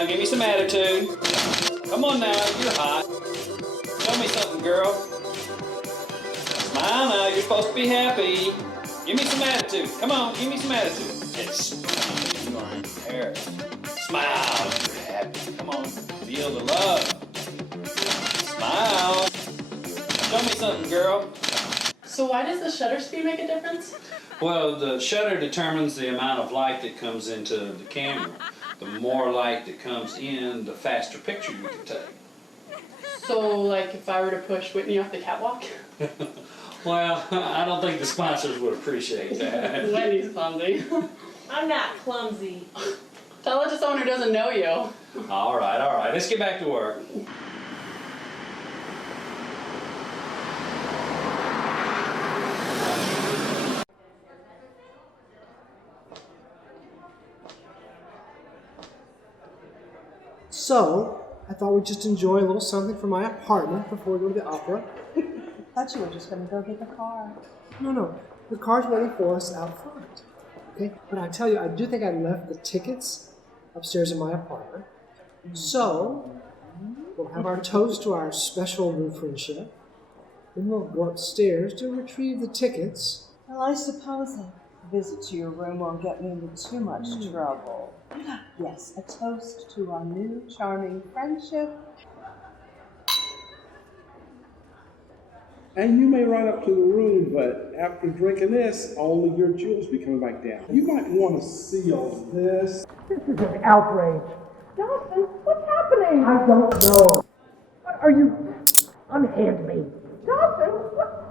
now, give me some attitude. Come on now, you're hot. Show me something, girl. Smile now, you're supposed to be happy. Give me some attitude. Come on, give me some attitude. It's you are in Paris. Smile, you're happy. Come on, feel the love. Smile. Show me something, girl. So why does the shutter speed make a difference? Well, the shutter determines the amount of light that comes into the camera. The more light that comes in, the faster picture you can take. So, like, if I were to push Whitney off the catwalk? Well, I don't think the sponsors would appreciate that. Whitney's clumsy. I'm not clumsy. Tell it to someone who doesn't know you. All right. Let's get back to work. So, I thought we'd just enjoy a little something from my apartment before we go to the opera. Thought you were just going to go get the car. No. The car's waiting for us out front. Okay? But I tell you, I do think I left the tickets upstairs in my apartment. So, we'll have our toast to our special new friendship. Then we'll go upstairs to retrieve the tickets. Well, I suppose a visit to your room won't get me into too much trouble. Yes, a toast to our new charming friendship. And you may run up to the room, but after drinking this, only your jewels be coming back down. You might want to seal this. This is an outrage. Dawson, what's happening? I don't know. What are you... Unhand me. Dawson,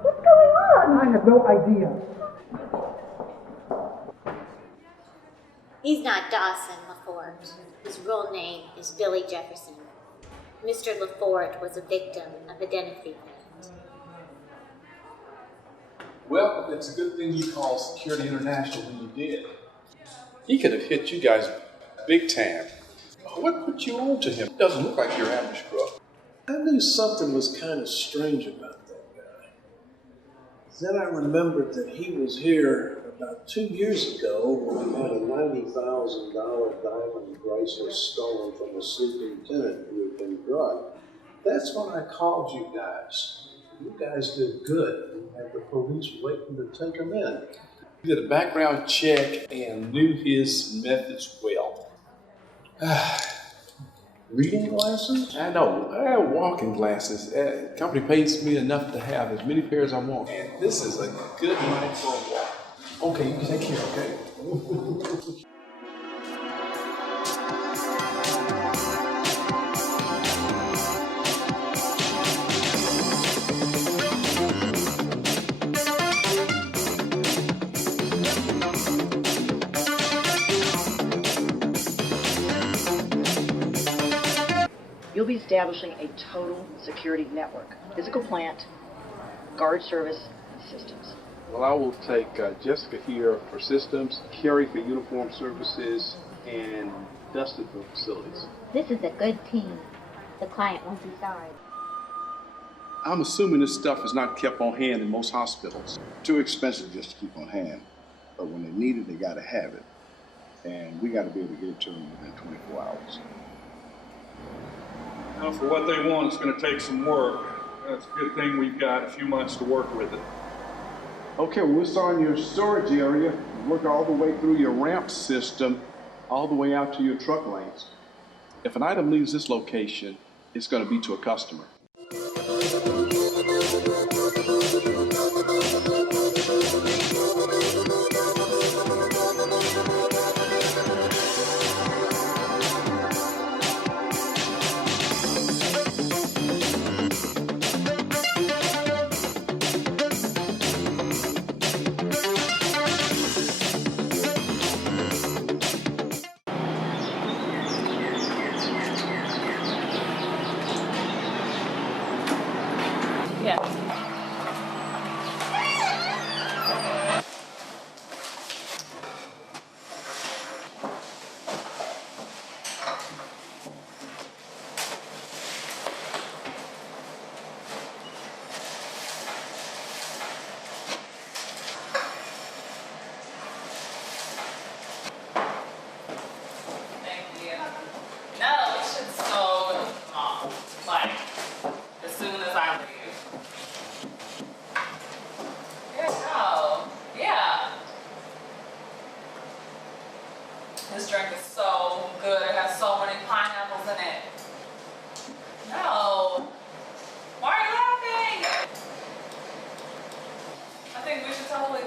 what's going on? I have no idea. He's not Dawson LaForte. His real name is Billy Jefferson. Mr. LaForte was a victim of identity theft. Well, it's a good thing you called Security International when you did. He could have hit you guys big time. What put you on to him? Doesn't look like your average crook. I knew something was kind of strange about that guy. Then I remembered that he was here about 2 years ago when he had a $90,000 diamond bracelet stolen from a sleeping tenant who had been drugged. That's when I called you guys. You guys did good. You had the police waiting to take him in. You did a background check and knew his methods well. Reading glasses? I know. I have walking glasses. Company pays me enough to have as many pairs as I want. And this is a good night for a walk. Okay, you take care, okay? You'll be establishing a total security network. Physical plant, guard service, and systems. Well, I will take Jessica here for systems, Carrie for uniform services, and Dustin for facilities. This is a good team. The client won't be sorry. I'm assuming this stuff is not kept on hand in most hospitals. Too expensive just to keep on hand, but when they need it, they got to have it. And we got to be able to get it to them within 24 hours. Now, for what they want, it's going to take some work. It's a good thing we've got a few months to work with it. Okay, well, we'll start in your storage area, work all the way through your ramp system, all the way out to your truck lanes. If an item leaves this location, it's going to be to a customer. No.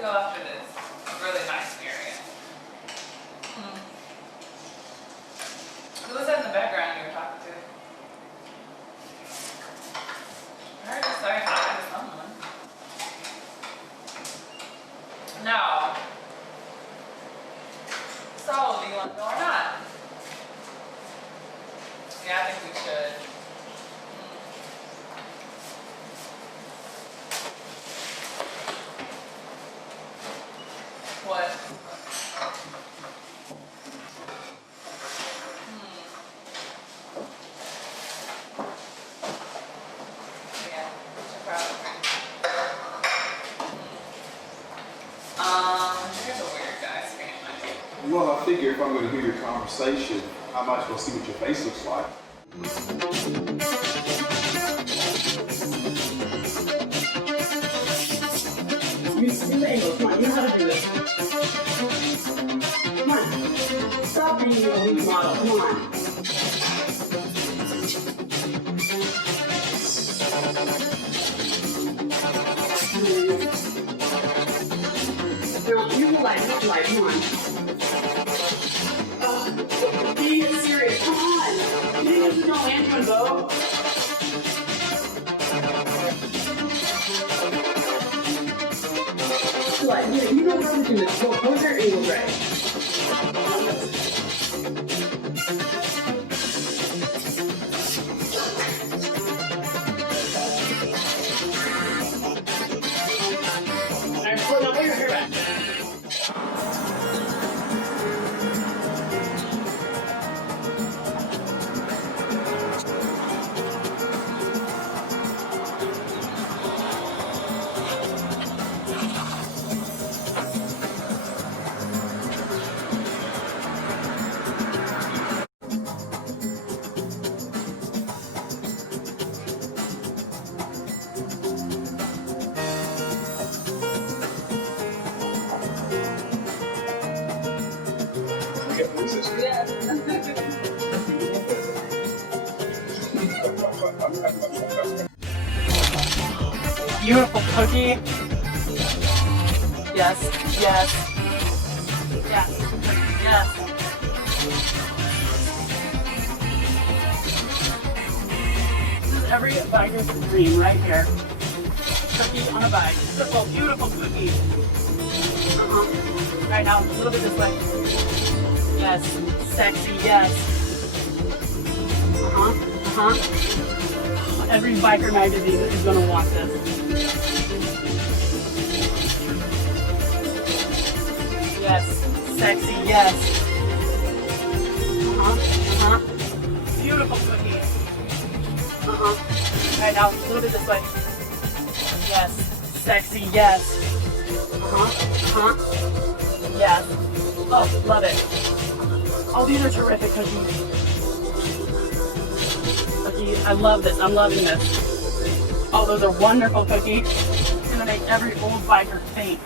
go after this really nice area. Who was that in the background you were talking to? I heard you say hi to someone. No. So, do you want to go or not? Yeah, I think we should. What? Yeah, should probably. Here's a weird guy's family. Well, I figure if I'm going to hear your conversation, I might as well see what your face looks like. Do the angle. Come on, you know how to do this. Come on. Stop being a weak model. Come on. Now, you will light. Come on. Be serious. Come on. You think this is going to land you in bow? Like, you know how to do this. Hold your angle right. Alright, now put your hair back. Beautiful cookie. Yes, yes. Yes, yes. This is every biker's dream right here. Cookie on a bike. Beautiful, beautiful cookie. Right now, a little bit this way. Yes, sexy, yes. Every biker magazine is going to want this. Yes, sexy, yes. Beautiful cookie. Right now, a little bit this way. Yes, sexy, yes. Yes. Oh, love it. Oh, these are terrific cookies. I love this. I'm loving this. Oh, those are wonderful cookies. It's gonna make every old biker faint.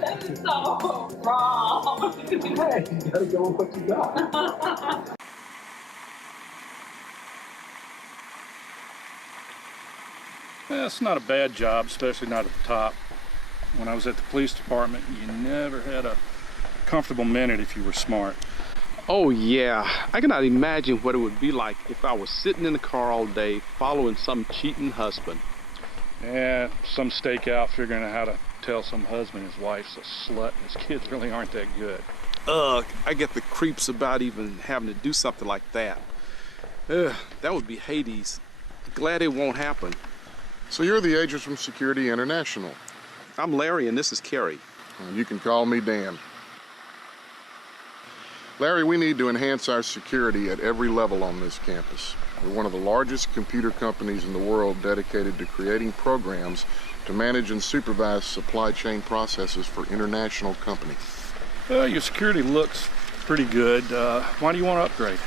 That is so wrong. Hey, you gotta go with what you got. Yeah, it's not a bad job, especially not at the top. When I was at the police department, you never had a comfortable minute if you were smart. Oh yeah, I cannot imagine what it would be like if I was sitting in the car all day following some cheating husband. Yeah, some stakeout figuring out how to tell some husband his wife's a slut and his kids really aren't that good. Ugh, I get the creeps about even having to do something like that. Ugh, that would be Hades. Glad it won't happen. So you're the agent from Security International. I'm Larry and this is Kerry. You can call me Dan. Larry, we need to enhance our security at every level on this campus. We're one of the largest computer companies in the world dedicated to creating programs to manage and supervise supply chain processes for international companies. Well, your security looks pretty good. Why do you want to upgrade?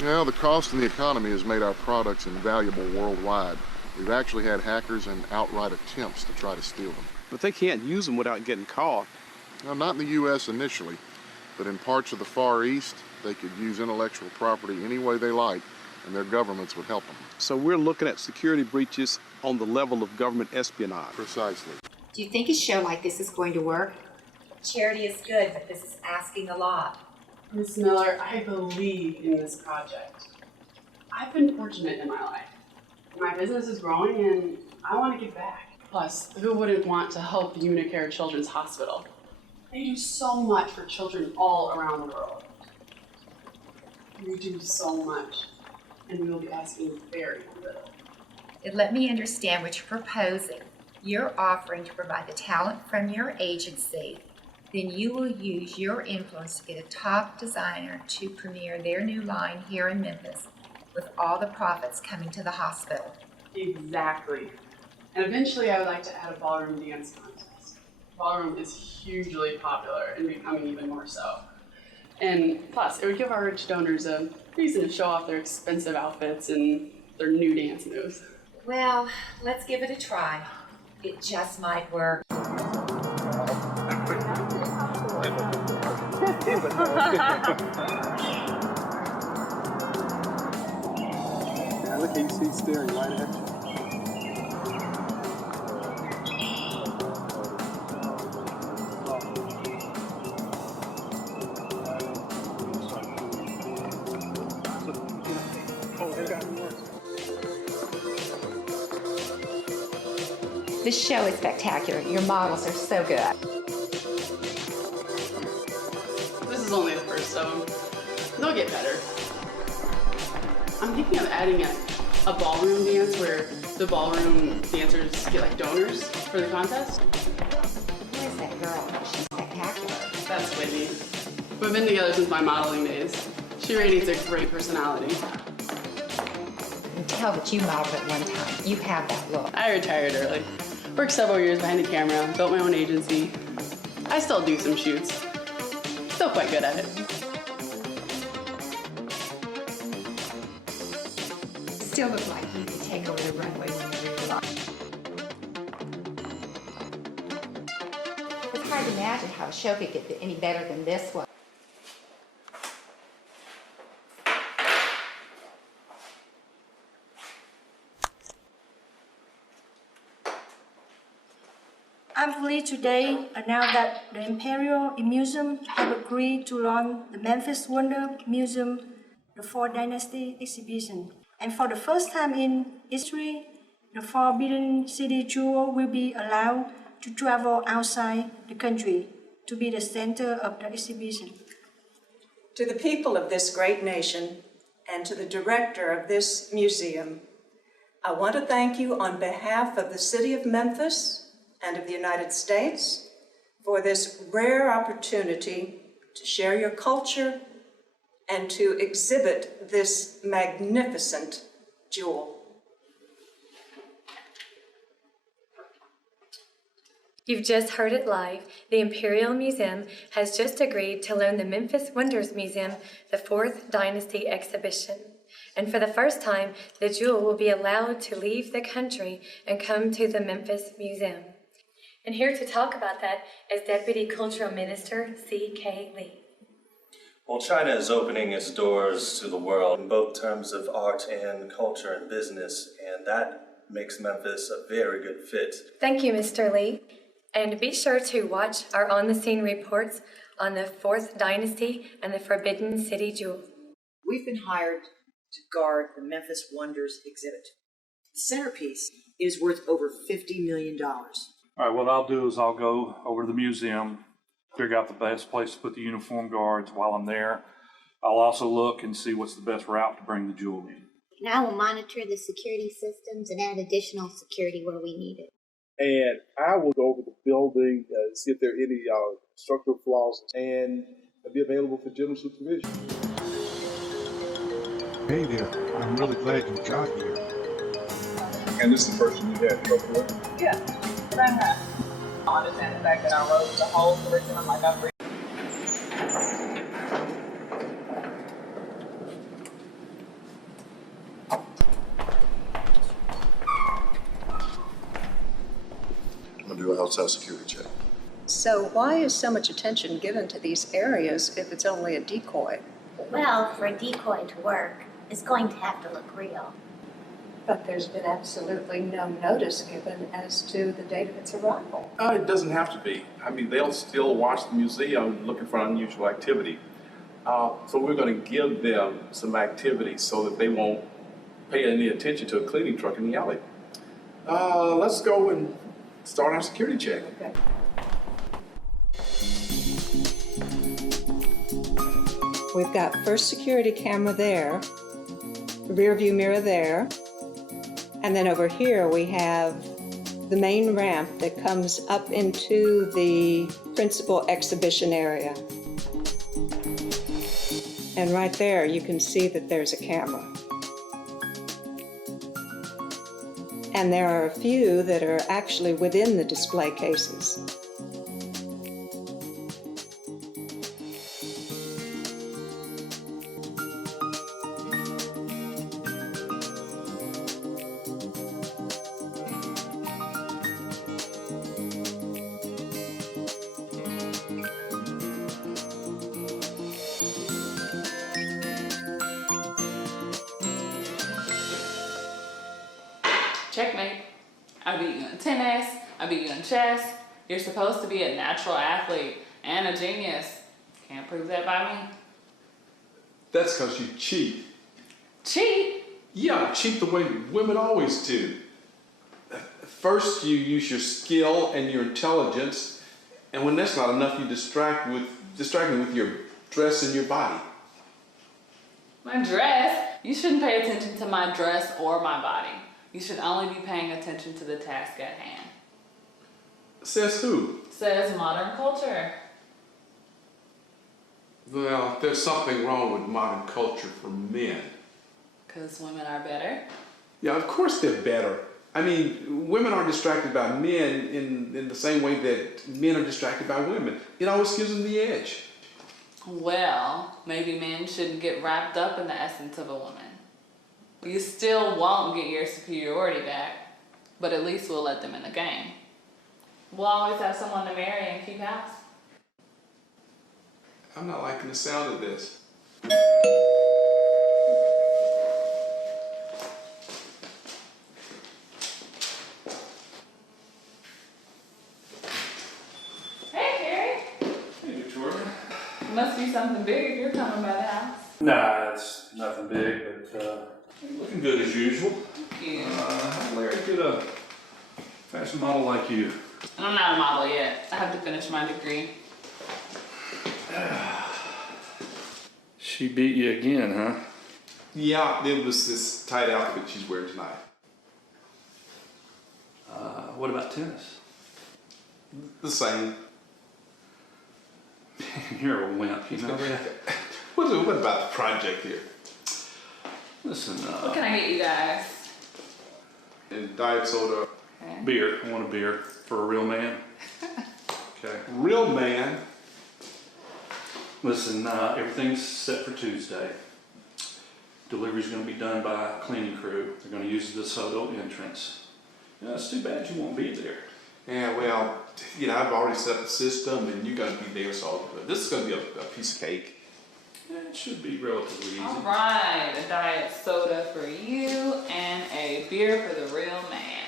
Well, the cost and the economy has made our products invaluable worldwide. We've actually had hackers and outright attempts to try to steal them. But they can't use them without getting caught. Now, not in the U.S. initially, but in parts of the Far East, they could use intellectual property any way they like, and their governments would help them. So we're looking at security breaches on the level of government espionage. Precisely. Do you think a show like this is going to work? Charity is good, but this is asking a lot. Miss Miller, I believe in this project. I've been fortunate in my life. My business is growing and I want to give back. Plus, who wouldn't want to help the Unicare Children's Hospital? They do so much for children all around the world. We do so much, and we will be asking very little. Let me understand what you're proposing. You're offering to provide the talent from your agency. Then you will use your influence to get a top designer to premiere their new line here in Memphis, with all the profits coming to the hospital. Exactly. And eventually I would like to add a ballroom dance contest. Ballroom is hugely popular and becoming even more so. And plus, it would give our rich donors a reason to show off their expensive outfits and their new dance moves. Well, let's give it a try. It just might work. Now look, you see staring right at you. This show is spectacular. Your models are so good. This is only the first of them. They'll get better. I'm thinking of adding a ballroom dance where the ballroom dancers get like donors for the contest. Who is that girl? She's spectacular. That's Whitney. We've been together since my modeling days. She radiates a great personality. You can tell that you modeled at one time. You have that look. I retired early. Worked several years behind the camera, built my own agency. I still do some shoots. Still quite good at it. Still look like you could take over the runway when you really like. It's hard to imagine how a show could get any better than this one. I'm pleased today to announce that the Imperial Museum have agreed to launch the Memphis Wonder Museum, the Fourth Dynasty exhibition. And for the first time in history, the Forbidden City Jewel will be allowed to travel outside the country to be the center of the exhibition. To the people of this great nation and to the director of this museum, I want to thank you on behalf of the city of Memphis and of the United States for this rare opportunity to share your culture and to exhibit this magnificent jewel. You've just heard it live. The Imperial Museum has just agreed to loan the Memphis Wonders Museum the Fourth Dynasty exhibition. And for the first time, the jewel will be allowed to leave the country and come to the Memphis Museum. And here to talk about that is Deputy Cultural Minister C.K. Lee. Well, China is opening its doors to the world in both terms of art and culture and business, and that makes Memphis a very good fit. Thank you, Mr. Lee. And be sure to watch our on-the-scene reports on the Fourth Dynasty and the Forbidden City Jewel. We've been hired to guard the Memphis Wonders exhibit. The centerpiece is worth over $50 million. All right, what I'll do is I'll go over to the museum, figure out the best place to put the uniform guards while I'm there. I'll also look and see what's the best route to bring the jewel in. And I will monitor the security systems and add additional security where we need it. And I will go over the building, see if there are any structural flaws, and be available for general supervision. Hey there, I'm really glad you got here. And this is the person you had trouble with? Yeah, but I'm not. I understand the fact that I wrote the whole curriculum like I'm reading. I'm gonna do a outside security check. So why is so much attention given to these areas if it's only a decoy? Well, for a decoy to work, it's going to have to look real. But there's been absolutely no notice given as to the date of its arrival. It doesn't have to be. I mean, they'll still watch the museum looking for unusual activity. So we're going to give them some activity so that they won't pay any attention to a cleaning truck in the alley. Let's go and start our security check. Okay. We've got first security camera there, rear view mirror there, and then over here we have the main ramp that comes up into the principal exhibition area. And right there you can see that there's a camera. And there are a few that are actually within the display cases. Checkmate. I beat you in tennis, I beat you in chess. You're supposed to be a natural athlete and a genius. Can't prove that by me. That's because you cheat. Cheat? Yeah, cheat the way women always do. First, you use your skill and your intelligence, and when that's not enough, you distract me with your dress and your body. My dress? You shouldn't pay attention to my dress or my body. You should only be paying attention to the task at hand. Says who? Says modern culture. Well, there's something wrong with modern culture for men. Because women are better? Yeah, of course they're better. I mean, women are distracted by men in the same way that men are distracted by women. It always gives them the edge. Well, maybe men shouldn't get wrapped up in the essence of a woman. You still won't get your superiority back, but at least we'll let them in the game. We'll always have someone to marry and keep house. I'm not liking the sound of this. Hey, Carrie. Hey, Victoria. Must be something big if you're coming by the house. Nah, it's nothing big, but looking good as usual. Thank you. How did Larry get a fashion model like you? I'm not a model yet. I have to finish my degree. She beat you again, huh? Yeah, it was this tight outfit she's wearing tonight. What about tennis? The same. You're a wimp, you know that? What about the project here? Listen, What can I get you guys? And diet soda. Okay. Beer. I want a beer for a real man. Okay. Real man? Listen, everything's set for Tuesday. Delivery's going to be done by a cleaning crew. They're going to use the DeSoto entrance. You know, it's too bad you won't be there. Yeah, well, you know, I've already set up the system and you're going to be there, so this is going to be a piece of cake. Yeah, it should be relatively easy. All right, a diet soda for you and a beer for the real man.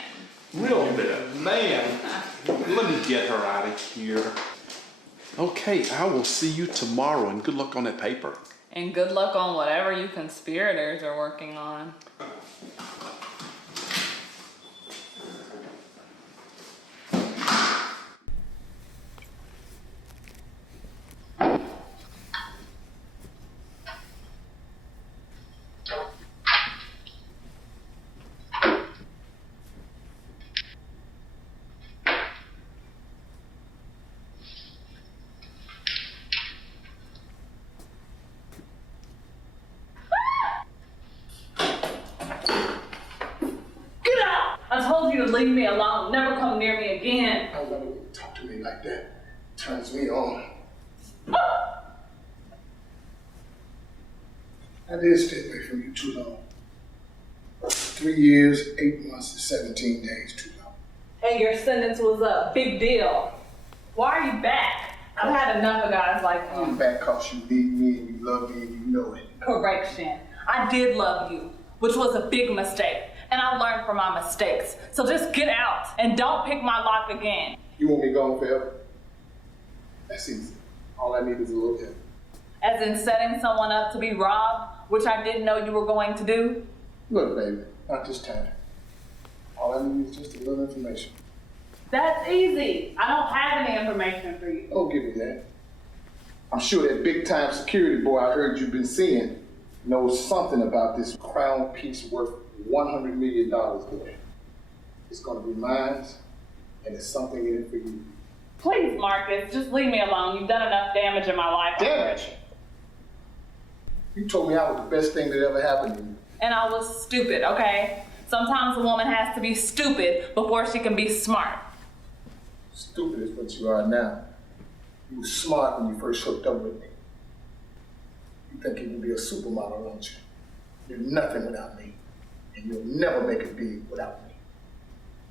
Real man? Let me get her out of here. Okay, I will see you tomorrow and good luck on that paper. And good luck on whatever you conspirators are working on. I told you to leave me alone. Never come near me again. I love it when you talk to me like that. Turns me on. I did stay away from you too long. 3 years, 8 months, and 17 days too long. And your sentence was a big deal. Why are you back? I've had enough of guys like you. I'm back cause you need me and you love me and you know it. Correction. I did love you, which was a big mistake. And I learned from my mistakes. So just get out and don't pick my lock again. You want me gone forever? That's easy. All I need is a little help. As in setting someone up to be robbed, which I didn't know you were going to do. Look, baby, not this time. All I need is just a little information. That's easy. I don't have any information for you. Don't give me that. I'm sure that big-time security boy I heard you've been seeing knows something about this crown piece worth $100 million there. It's gonna be mine, and there's something in it for you. Please, Marcus, just leave me alone. You've done enough damage in my life. Damage? You told me I was the best thing that ever happened to you. And I was stupid, okay? Sometimes a woman has to be stupid before she can be smart. Stupid is what you are now. You were smart when you first hooked up with me. You think you can be a supermodel, don't you? You're nothing without me. And you'll never make it big without me.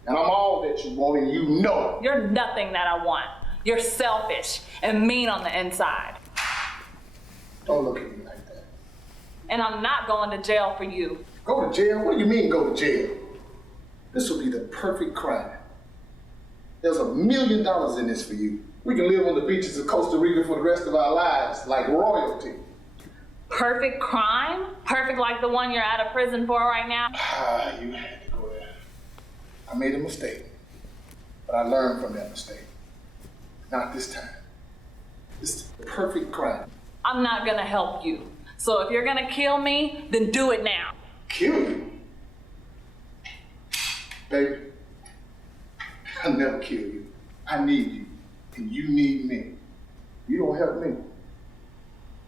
And I'm all that you want, and you know it. You're nothing that I want. You're selfish and mean on the inside. Don't look at me like that. And I'm not going to jail for you. Go to jail? What do you mean go to jail? This will be the perfect crime. There's $1 million in this for you. We can live on the beaches of Costa Rica for the rest of our lives, like royalty. Perfect crime? Perfect like the one you're out of prison for right now? You had to go there. I made a mistake, but I learned from that mistake. Not this time. This is the perfect crime. I'm not gonna help you. So if you're gonna kill me, then do it now. Kill you? Baby, I'll never kill you. I need you, and you need me. You don't help me,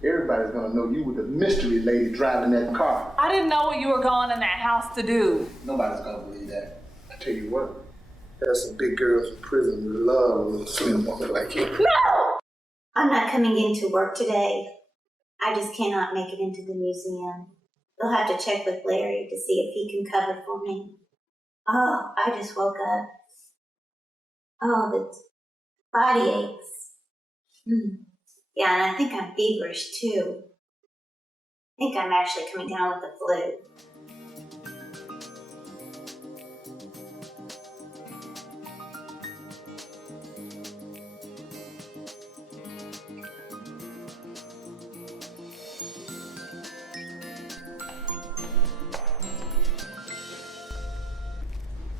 everybody's gonna know you were the mystery lady driving that car. I didn't know what you were going in that house to do. Nobody's gonna believe that. I tell you what, there's some big girls in prison who love a little slim woman like you. No! I'm not coming into work today. I just cannot make it into the museum. You'll have to check with Larry to see if he can cover for me. Oh, I just woke up. Oh, the body aches. Yeah, and I think I'm feverish too. I think I'm actually coming down with the flu.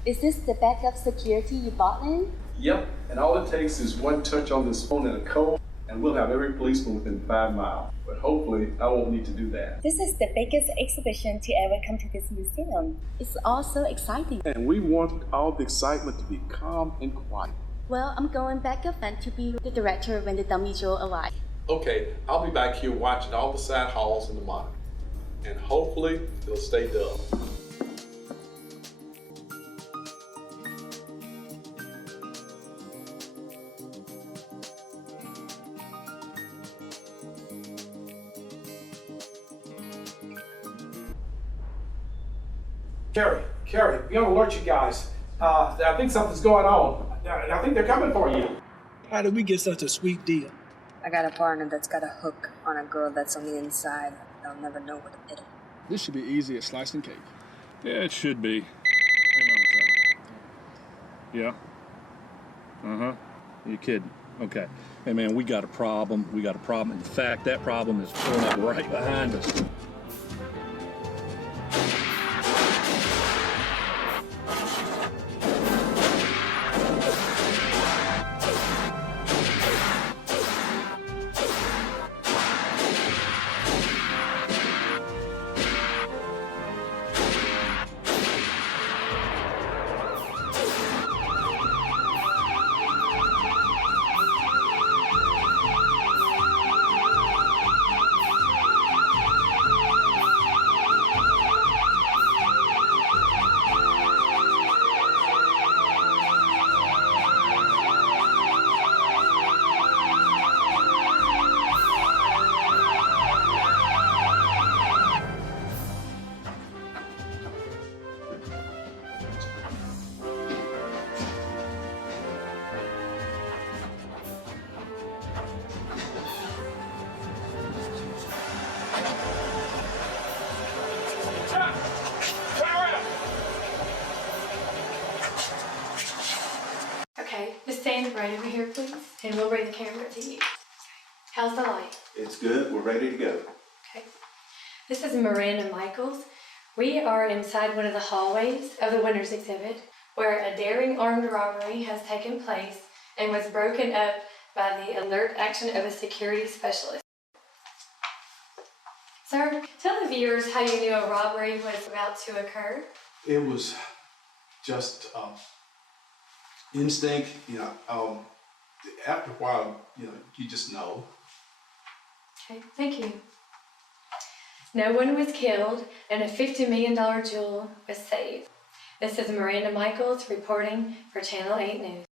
Is this the backup security you bought in? Yep, and all it takes is one touch on this phone and a code, and we'll have every policeman within 5 miles. But hopefully, I won't need to do that. This is the biggest exhibition to ever come to this museum. It's all so exciting. And we want all the excitement to be calm and quiet. Well, I'm going back up and to be the director when the dummy Joe arrives. Okay, I'll be back here watching all the side halls and the monitor. And hopefully, it'll stay dull. Carrie, we gotta alert you guys. I think something's going on. I think they're coming for you. How did we get such a sweet deal? I got a partner that's got a hook on a girl that's on the inside. They'll never know what it is. This should be easy as slicing cake. Yeah, it should be. Hang on a second. Yeah. Uh-huh. You're kidding. Okay. Hey, man, we got a problem. In fact, that problem is pulling up right behind us. just stand right over here, please, and we'll bring the camera to you. How's the light? It's good. We're ready to go. Okay. This is Miranda Michaels. We are inside one of the hallways of the Wonders exhibit where a daring armed robbery has taken place and was broken up by the alert action of a security specialist. Sir, tell the viewers how you knew a robbery was about to occur. It was just instinct, after a while, you just know. Okay, thank you. No one was killed and a $50 million jewel was saved. This is Miranda Michaels reporting for Channel 8 News.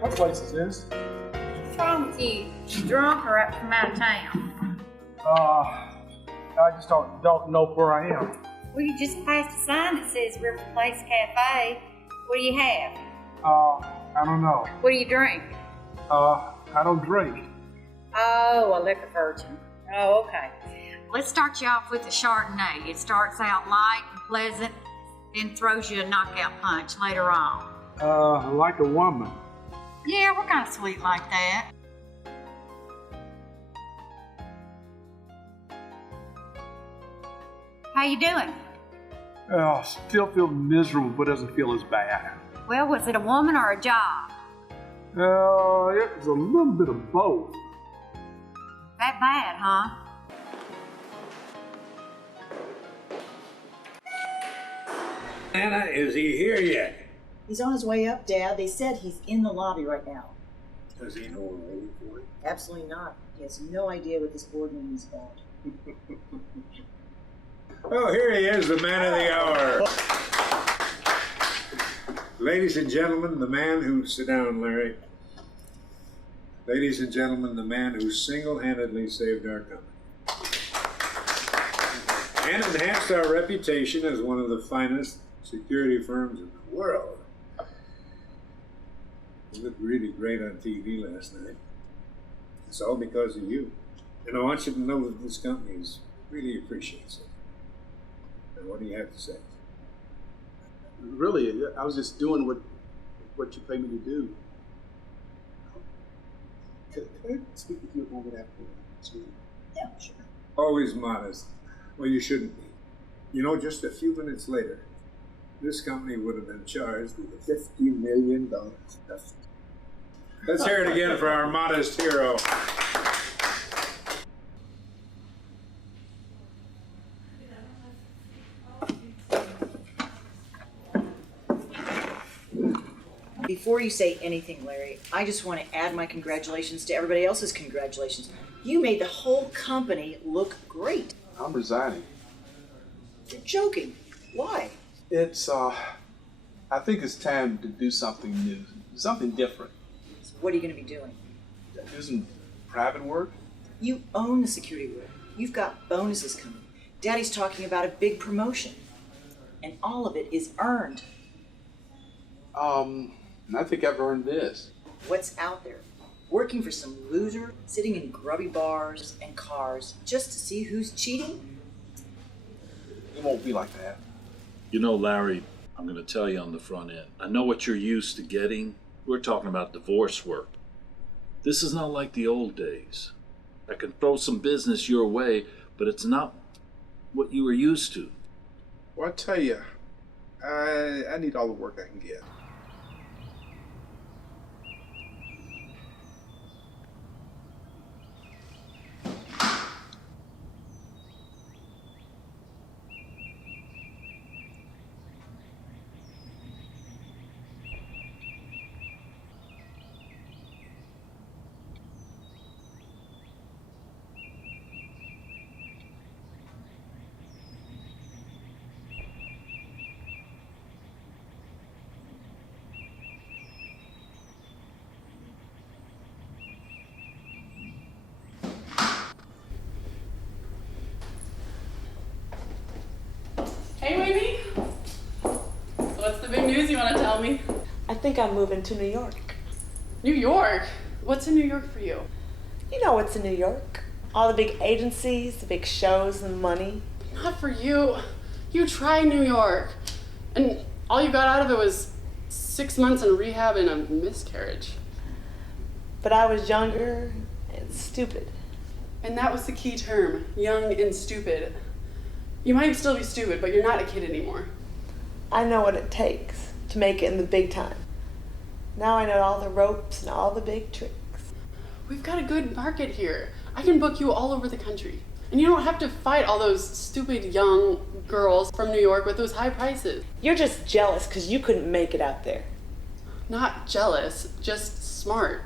What place is this? What's wrong with you? You drunk or up from out of town? I just don't know where I am. Well, you just passed a sign that says River Place Cafe. What do you have? I don't know. What do you drink? I don't drink. Oh, a liquor virgin. Oh, okay. Let's start you off with the Chardonnay. It starts out light and pleasant, then throws you a knockout punch later on. Like a woman. Yeah, we're kind of sweet like that. How you doing? Still feel miserable, but doesn't feel as bad. Well, was it a woman or a job? It was a little bit of both. That bad, huh? Anna, is he here yet? He's on his way up, Dad. They said he's in the lobby right now. Does he know we're waiting for him? Absolutely not. He has no idea what this board meeting is about. Oh, here he is, the man of the hour. Ladies and gentlemen, the man who... Sit down, Larry. Ladies and gentlemen, the man who single-handedly saved our company and enhanced our reputation as one of the finest security firms in the world. You looked really great on TV last night. It's all because of you. And I want you to know that this company really appreciates it. And what do you have to say? Really, I was just doing what you paid me to do. Could I speak with you a moment after? Yeah, sure. Always modest. Well, you shouldn't be. You know, just a few minutes later, this company would have been charged with $50 million theft. Let's hear it again for our modest hero. Before you say anything, Larry, I just want to add my congratulations to everybody else's congratulations. You made the whole company look great. I'm resigning. You're joking. Why? It's, I think it's time to do something new, something different. What are you going to be doing? Do some private work. You own the security work. You've got bonuses coming. Daddy's talking about a big promotion. And all of it is earned. I think I've earned this. What's out there? Working for some loser, sitting in grubby bars and cars just to see who's cheating? It won't be like that. You know, Larry, I'm going to tell you on the front end. I know what you're used to getting. We're talking about divorce work. This is not like the old days. I can throw some business your way, but it's not what you were used to. Well, I tell you, I need all the work I can get. Hey, Wavy. What's the big news you want to tell me? I think I'm moving to New York. New York? What's in New York for you? You know what's in New York? All the big agencies, the big shows and money. Not for you. You tried New York. And all you got out of it was 6 months in rehab and a miscarriage. But I was younger and stupid. And that was the key term, young and stupid. You might still be stupid, but you're not a kid anymore. I know what it takes to make it in the big time. Now I know all the ropes and all the big tricks. We've got a good market here. I can book you all over the country. And you don't have to fight all those stupid young girls from New York with those high prices. You're just jealous because you couldn't make it out there. Not jealous, just smart.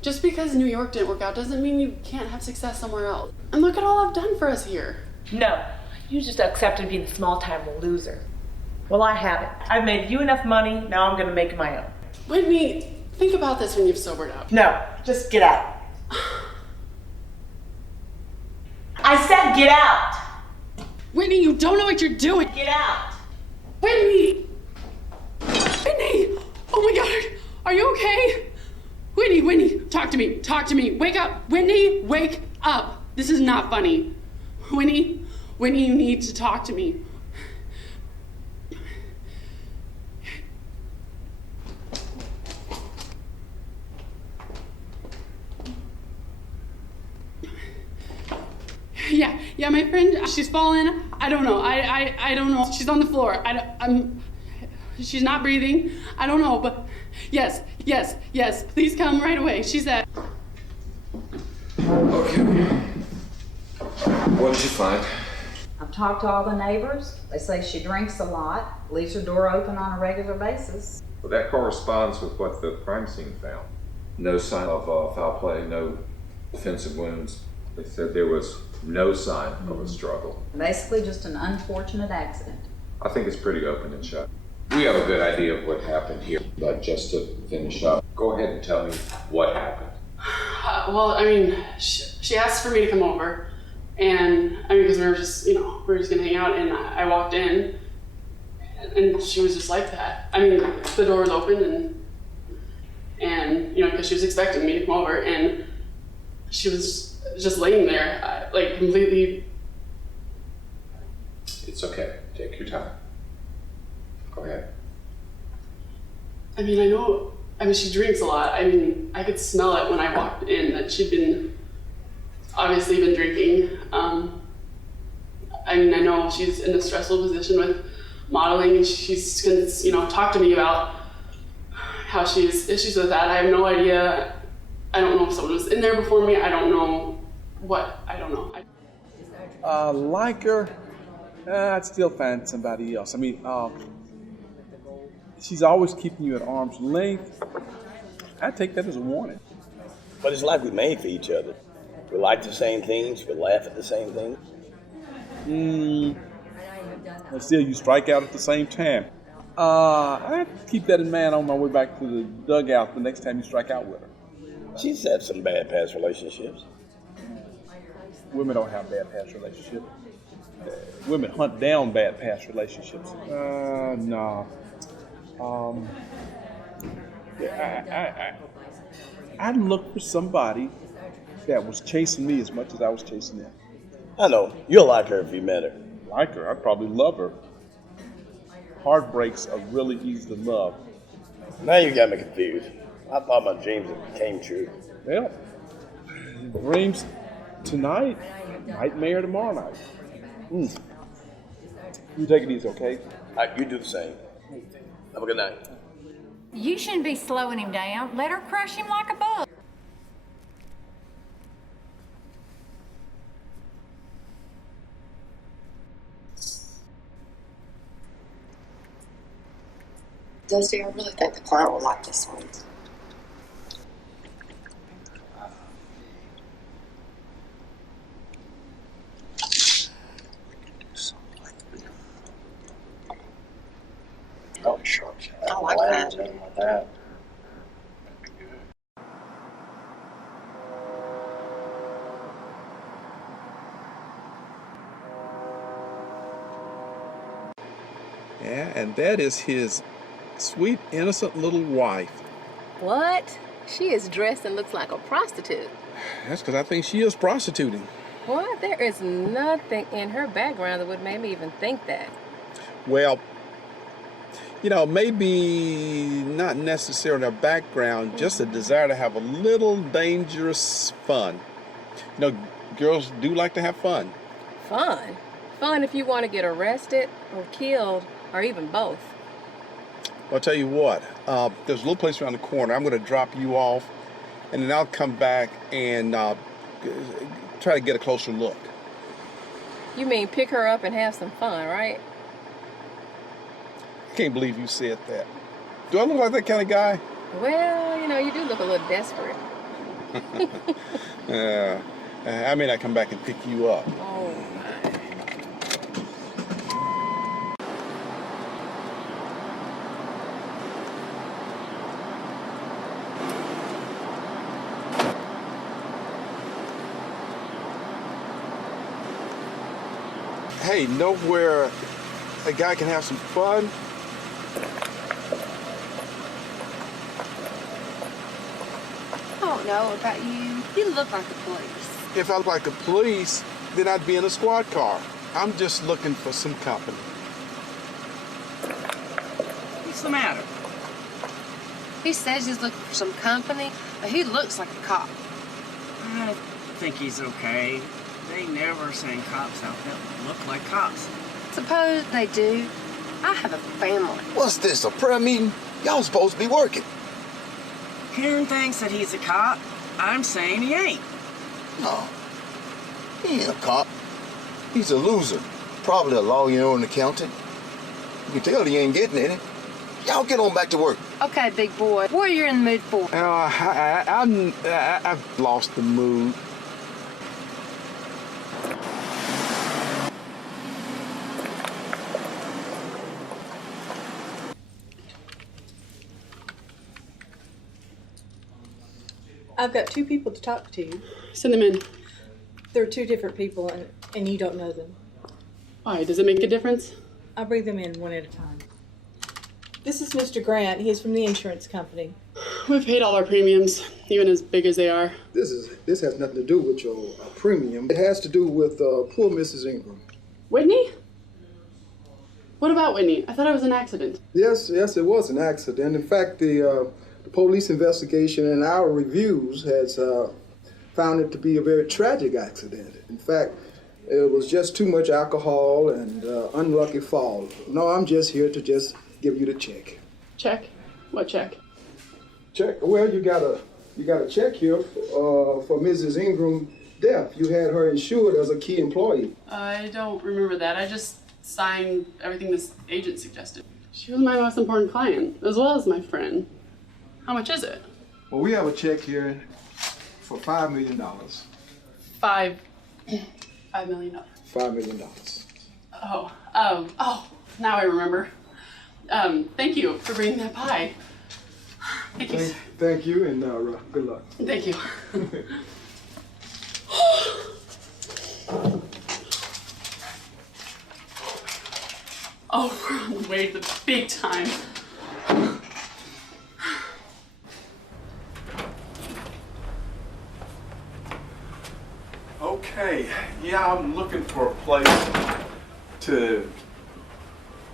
Just because New York didn't work out doesn't mean you can't have success somewhere else. And look at all I've done for us here. No, you just accepted being a small-time loser. Well, I haven't. I've made you enough money, now I'm gonna make my own. Whitney, think about this when you've sobered up. No, just get out. I said get out! Whitney, you don't know what you're doing. Get out! Whitney! Whitney! Oh my God, are you okay? Whitney, talk to me, wake up. Whitney, wake up. This is not funny. Whitney, you need to talk to me. Yeah, my friend, she's fallen. I don't know. I don't know. She's on the floor. She's not breathing. I don't know, but yes. Please come right away. She's at. Okay. What did you find? I've talked to all the neighbors. They say she drinks a lot, leaves her door open on a regular basis. Well, that corresponds with what the crime scene found. No sign of foul play, no offensive wounds. They said there was no sign of a struggle. Basically just an unfortunate accident. I think it's pretty open and shut. We have a good idea of what happened here, but just to finish up, go ahead and tell me what happened. Well, I mean, she asked for me to come over, and because we were just gonna hang out, and I walked in, and she was just like that. I mean, the door was open, and because she was expecting me to come over, and she was just laying there, like completely. It's okay. Take your time. Go ahead. I mean, she drinks a lot. I mean, I could smell it when I walked in that she'd obviously been drinking. I mean, I know she's in a stressful position with modeling, and she's gonna, talk to me about how she has issues with that. I have no idea. I don't know if someone was in there before me. I don't know what. I don't know. Like her, I'd still find somebody else. I mean, she's always keeping you at arm's length. I take that as a warning. But it's like we made for each other. We like the same things, we laugh at the same things. But still, you strike out at the same time. I keep that in mind on my way back to the dugout the next time you strike out with her. She's had some bad past relationships. Women don't have bad past relationships. Women hunt down bad past relationships. No. I'd look for somebody that was chasing me as much as I was chasing them. I know. You'll like her if you met her. Like her, I'd probably love her. Heartbreaks are really easy to love. Now you got me confused. I thought my dreams came true. Well, dreams tonight, nightmare tomorrow night. You take it easy, okay? You do the same. Have a good night. You shouldn't be slowing him down. Let her crush him like a bug. Dusty, I really think the client will like this one. Oh, sure. I like that. Like that. Yeah, and that is his sweet, innocent little wife. What? She is dressed and looks like a prostitute. That's because I think she is prostituting. What? There is nothing in her background that would make me even think that. Well, you know, maybe not necessarily a background, just a desire to have a little dangerous fun. You know, girls do like to have fun. Fun? Fun if you want to get arrested or killed or even both. Well, I'll tell you what, there's a little place around the corner. I'm going to drop you off, and then I'll come back and try to get a closer look. You mean pick her up and have some fun, right? I can't believe you said that. Do I look like that kind of guy? Well, you know, you do look a little desperate. I may not come back and pick you up. Oh, my. Hey, know where a guy can have some fun? I don't know about you. You look like the police. If I look like the police, then I'd be in a squad car. I'm just looking for some company. What's the matter? He says he's looking for some company, but he looks like a cop. I think he's okay. They never send cops out that look like cops. Suppose they do. I have a family. What's this, a prayer meeting? Y'all supposed to be working. Karen thinks that he's a cop. I'm saying he ain't. No, he ain't a cop. He's a loser. Probably a lawyer or an accountant. You can tell he ain't getting any. Y'all get on back to work. Okay, big boy. What are you in the mood for? I've lost the mood. I've got two people to talk to. Send them in. They're two different people, and you don't know them. Why? Does it make a difference? I'll bring them in one at a time. This is Mr. Grant. He's from the insurance company. We've paid all our premiums, even as big as they are. This has nothing to do with your premium. It has to do with poor Mrs. Ingram. Whitney? What about Whitney? I thought it was an accident. Yes, it was an accident. In fact, the police investigation and our reviews has found it to be a very tragic accident. In fact, it was just too much alcohol and unlucky fall. No, I'm just here to just give you the check. Check? What check? Check? Well, you got a check here for Mrs. Ingram's death. You had her insured as a key employee. I don't remember that. I just signed everything this agent suggested. She was my most important client, as well as my friend. How much is it? Well, we have a check here for $5 million. $5 million. $5 million. Oh, now I remember. Thank you for bringing that pie. Thank you, sir. Thank you, and good luck. Thank you. Oh, we're on the way to the big time. Hey, yeah, I'm looking for a place to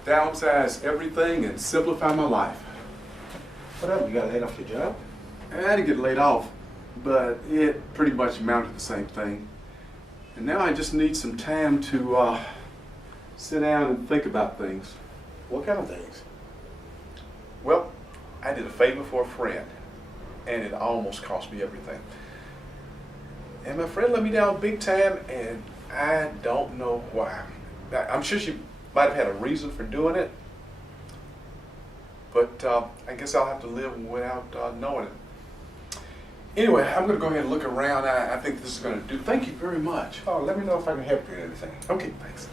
downsize everything and simplify my life. What happened? You got laid off your job? I had to get laid off, but it pretty much amounted to the same thing. And now I just need some time to sit down and think about things. What kind of things? Well, I did a favor for a friend, and it almost cost me everything. And my friend let me down big time, and I don't know why. I'm sure she might have had a reason for doing it, but I guess I'll have to live without knowing it. Anyway, I'm going to go ahead and look around. I think this is going to do. Thank you very much. Oh, let me know if I can help you with anything. Okay, thanks.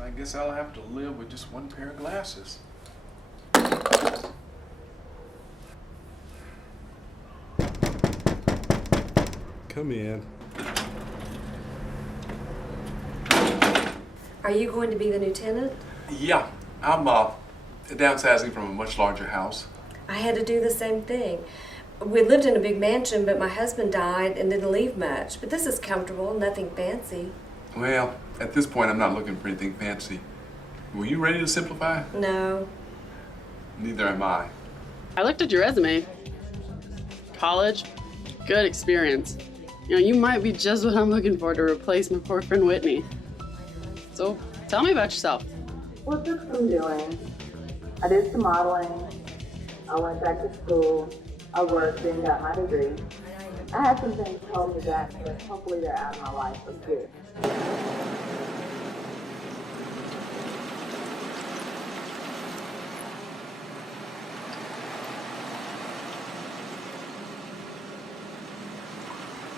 I guess I'll have to live with just one pair of glasses. Come in. Are you going to be the new tenant? Yeah, I'm downsizing from a much larger house. I had to do the same thing. We lived in a big mansion, but my husband died and didn't leave much. But this is comfortable, nothing fancy. Well, at this point, I'm not looking for anything fancy. Were you ready to simplify? No. Neither am I. I looked at your resume. College, good experience. You know, you might be just what I'm looking for to replace my poor friend Whitney. So, tell me about yourself. Well, just some doing. I did some modeling. I went back to school. I worked and got my degree. I had some things holding me back, but hopefully they're out of my life for good.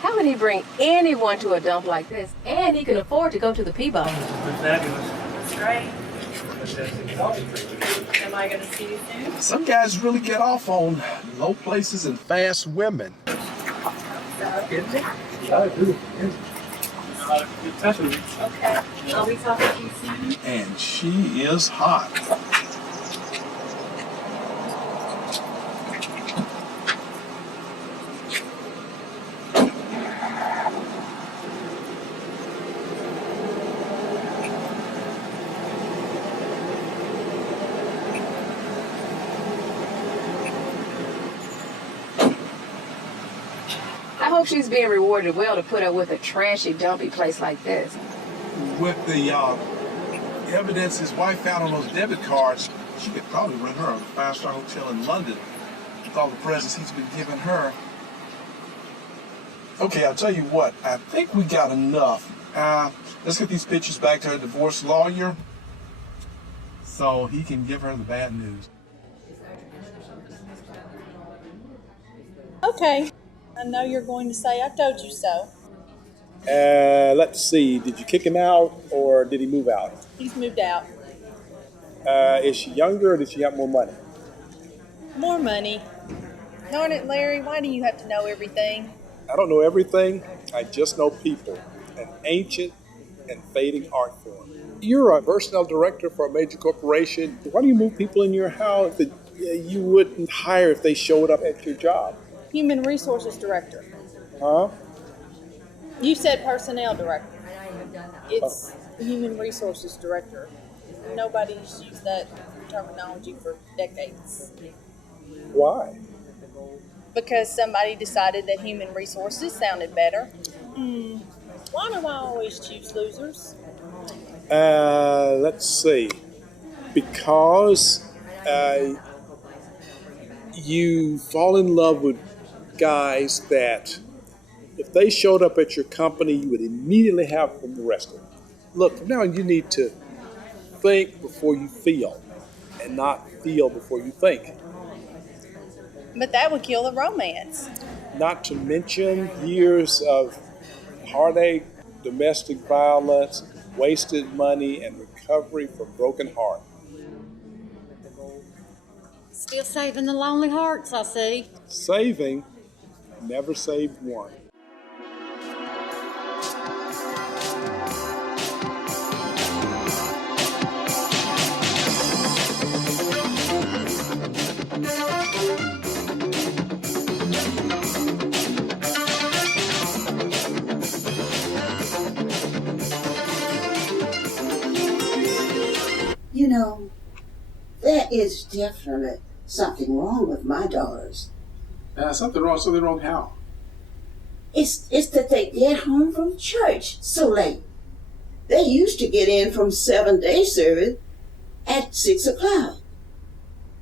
How would he bring anyone to a dump like this? And he can afford to go to the Peabody. Fabulous. That's great. Am I going to see you soon? Some guys really get off on low places and fast women. Okay. I'll be talking to you soon. And she is hot. I hope she's being rewarded well to put up with a trashy, dumpy place like this. With the evidence his wife found on those debit cards, she could probably rent her a five-star hotel in London with all the presents he's been giving her. Okay, I'll tell you what. I think we got enough. Let's get these pictures back to her divorce lawyer so he can give her the bad news. Okay. I know you're going to say I told you so. Let's see. Did you kick him out or did he move out? He's moved out. Is she younger or did she have more money? More money. Darn it, Larry, why do you have to know everything? I don't know everything. I just know people. An ancient and fading art form. You're a personnel director for a major corporation. Why do you move people in your house that you wouldn't hire if they showed up at your job? Human Resources Director. Huh? You said Personnel Director. It's Human Resources Director. Nobody's used that terminology for decades. Why? Because somebody decided that Human Resources sounded better. Why do I always choose losers? Let's see. Because you fall in love with guys that if they showed up at your company, you would immediately have them arrested. Look, from now on, you need to think before you feel and not feel before you think. But that would kill the romance. Not to mention years of heartache, domestic violence, wasted money, and recovery from broken heart. Still saving the lonely hearts, I see. Saving, never saved one. You know, there is definitely something wrong with my daughters. Something wrong how? It's that they get home from church so late. They used to get in from 7-day service at 6 o'clock.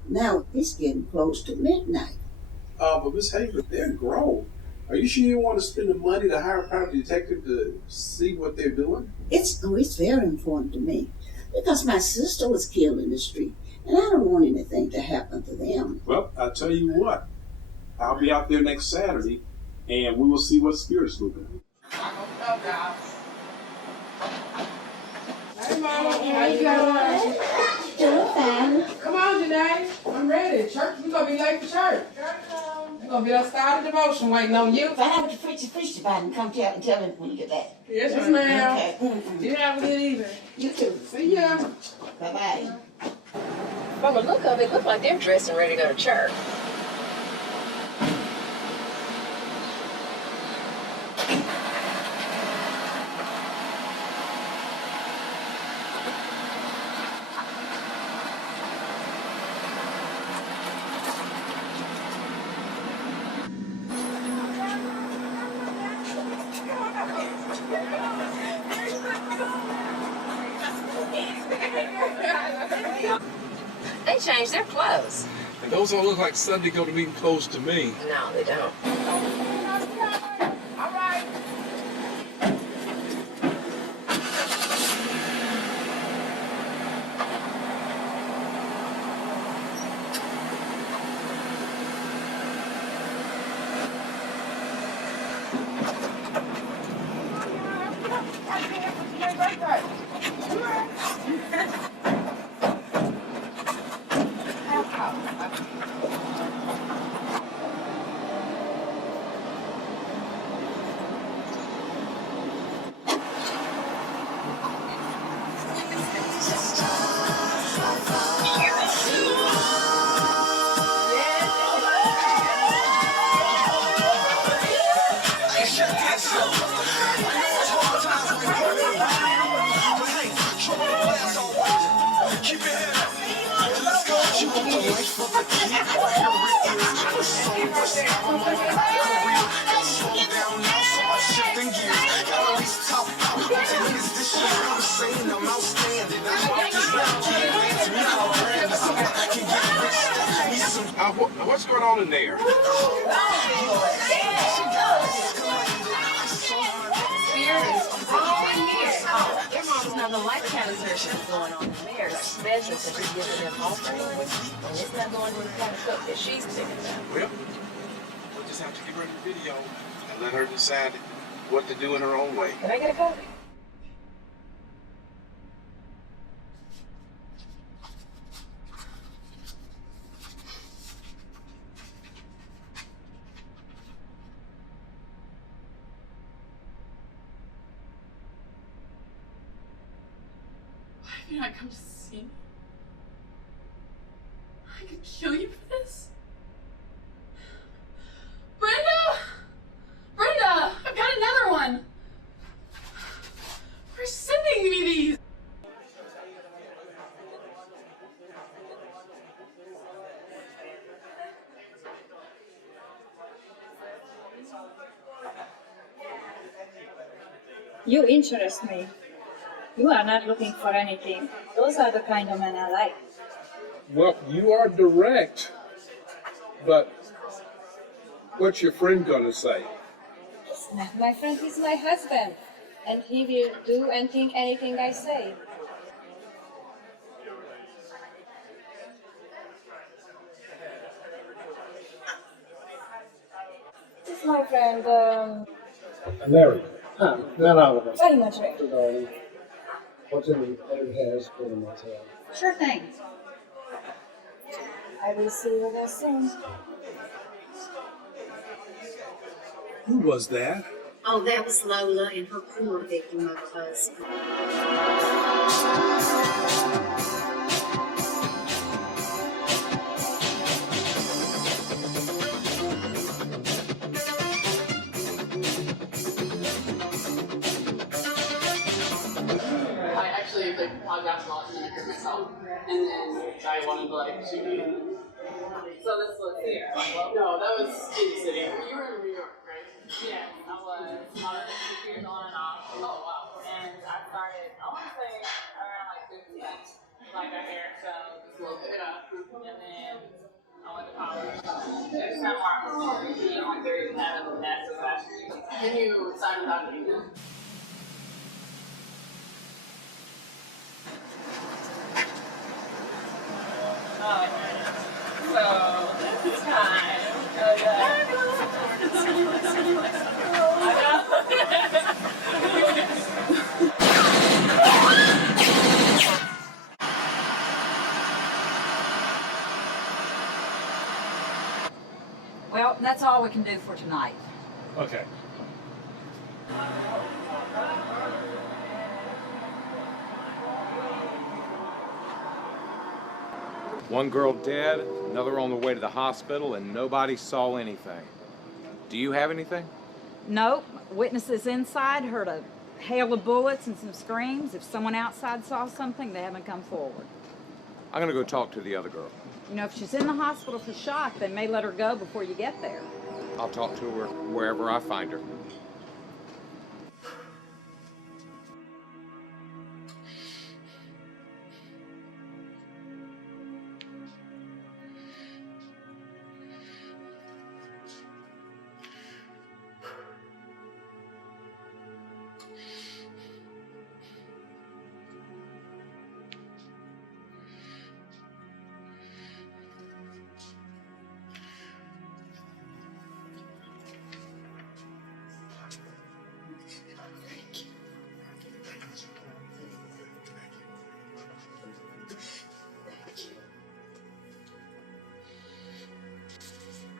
Now it's getting close to midnight. But Miss Haver, they're grown. Are you sure you want to spend the money to hire a private detective to see what they're doing? It's very important to me because my sister was killed in the street and I don't want anything to happen to them. Well, I'll tell you what. I'll be out there next Saturday and we will see what spirit's moving. Hey, Mama. How you doing? Doing fine. Come on, Janae. I'm ready. Church, we're going to be late for church. We're going to be on started devotion waiting on you. Find out what the preacher about and come out and tell him when you get back. Yes, ma'am. Okay. You have a good evening. You too. See ya. Bye-bye. From the look of it, look like they're dressed and ready to go to church. They changed their clothes. And those don't look like Sunday go to meeting clothes to me. No, they don't. All right. What's going on in there? Their moms know the light conversation is going on in there. It's special because she's giving them offering. And it's not going to the kind of stuff that she's thinking about. Well, we'll just have to give her the video and let her decide what to do in her own way. Can I get a copy? Why did I come to see me? I could kill you for this? Brenda! Brenda! I've got another one! Who's sending me these? You interest me. You are not looking for anything. Those are the kind of men I like. Well, you are direct, but what's your friend gonna say? He's not my friend, he's my husband. And he will do and think anything I say. This is my friend, Larry. Not Oliver. very much right. Darling. What's in Larry has for the motel? Sure thing. I will see you real soon. Who was that? Oh, that was Lola and her poor victim of husband. I actually played basketball and then I hurt myself. And then I wanted to shoot me. So this was here? No, that was in the city. You were in New York, right? Yeah, I was 6 years on and off. Oh, wow. And I started, I want to say, around 15. I got hair, so just a little bit up. And then I went to college. Every time I was here, I went there and had a master's last year. Can you sign without an email? Oh, so this time, Well, that's all we can do for tonight. Okay. One girl dead, another on the way to the hospital, and nobody saw anything. Do you have anything? Nope. Witnesses inside heard a hail of bullets and some screams. If someone outside saw something, they haven't come forward. I'm gonna go talk to the other girl. You know, if she's in the hospital for shock, they may let her go before you get there. I'll talk to her wherever I find her.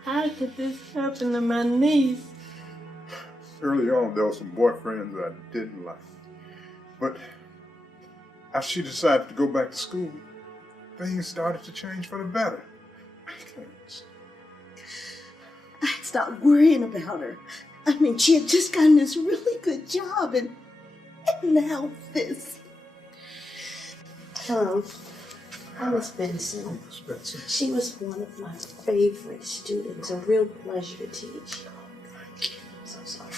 How did this happen to my niece? Early on, there were some boyfriends I didn't like. But as she decided to go back to school, things started to change for the better. I stopped worrying about her. I mean, she had just gotten this really good job, and now this. Tom, Alice Benson. She was one of my favorite students. A real pleasure to teach. I'm so sorry.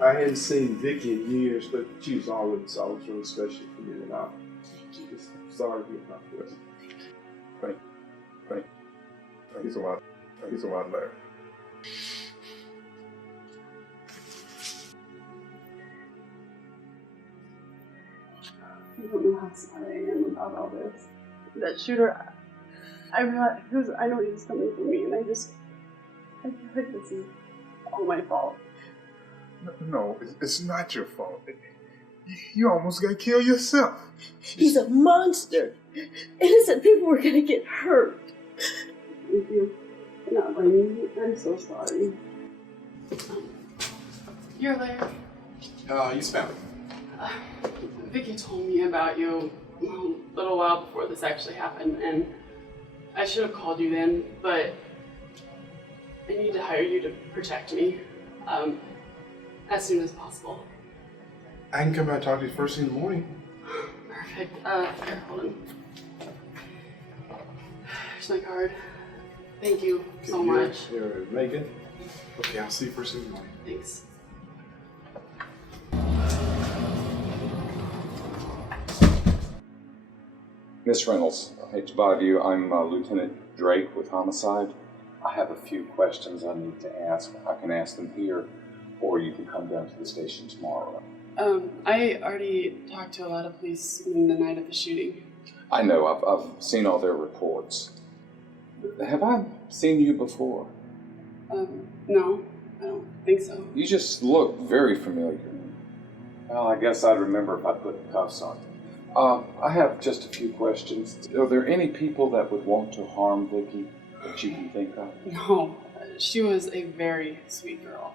I hadn't seen Vicky in years, but she was always really special for me, and I'm just sorry to hear about this. Thank you so much. Thank you so much, Larry. You don't know how sorry I am about all this. That shooter, I know he was coming for me, and I feel like this is all my fault. No, it's not your fault. You almost got killed yourself. He's a monster. Innocent people were gonna get hurt. Thank you for not blaming me. I'm so sorry. You're Larry. You spent. Vicky told me about you a little while before this actually happened, and I should have called you then, but I need to hire you to protect me as soon as possible. I can come by and talk to you first thing in the morning. Perfect. Here, hold on. Here's my card. Thank you so much. You're Megan. Okay, I'll see you first thing in the morning. Thanks. Miss Reynolds, I hate to bother you. I'm Lieutenant Drake with Homicide. I have a few questions I need to ask. I can ask them here, or you can come down to the station tomorrow. I already talked to a lot of police in the night of the shooting. I know, I've seen all their reports. Have I seen you before? No, I don't think so. You just look very familiar. Well, I guess I'd remember if I put cuffs on you. I have just a few questions. Are there any people that would want to harm Vicky that you can think of? No, she was a very sweet girl.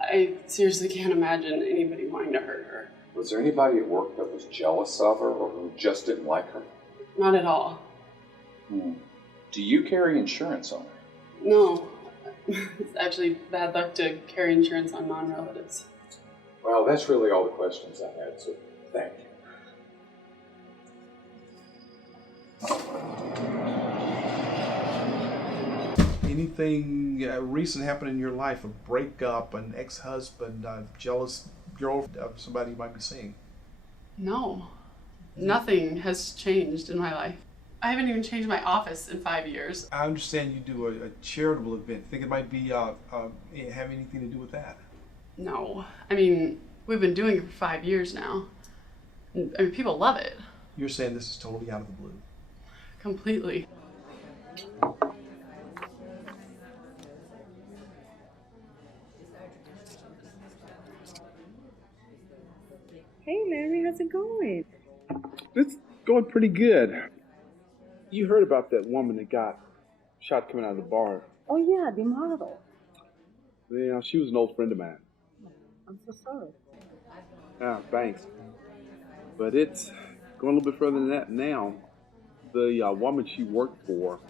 I seriously can't imagine anybody wanting to hurt her. Was there anybody at work that was jealous of her or who just didn't like her? Not at all. Do you carry insurance on her? No. It's actually bad luck to carry insurance on non-relatives. Well, that's really all the questions I had, so thank you. Anything recent happened in your life? A breakup, an ex-husband, a jealous girl of somebody you might be seeing? No. Nothing has changed in my life. I haven't even changed my office in 5 years. I understand you do a charitable event. Think it might be have anything to do with that? No. I mean, we've been doing it for 5 years now. I mean, people love it. You're saying this is totally out of the blue? Completely. Hey Larry, how's it going? It's going pretty good. You heard about that woman that got shot coming out of the bar. Oh yeah, the model. Yeah, she was an old friend of mine. I'm so sorry. Ah, thanks. But it's going a little bit further than that now. The woman she worked for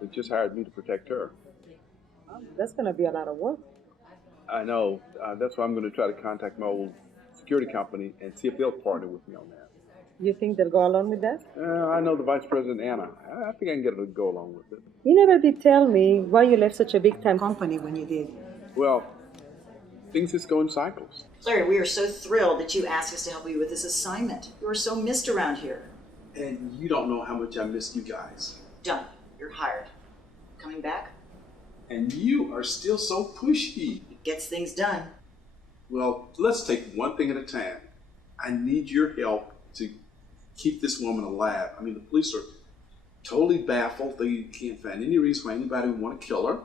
that just hired me to protect her. That's gonna be a lot of work. I know. That's why I'm going to try to contact my old security company and see if they'll partner with me on that. You think they'll go along with that? I know the Vice President, Anna. I think I can get her to go along with it. You never did tell me why you left such a big time company when you did. Well, things just go in cycles. Larry, we are so thrilled that you asked us to help you with this assignment. You are so missed around here. And you don't know how much I miss you guys. Done. You're hired. Coming back? And you are still so pushy. It gets things done. Well, let's take one thing at a time. I need your help to keep this woman alive. I mean, the police are totally baffled. They can't find any reason why anybody would want to kill her.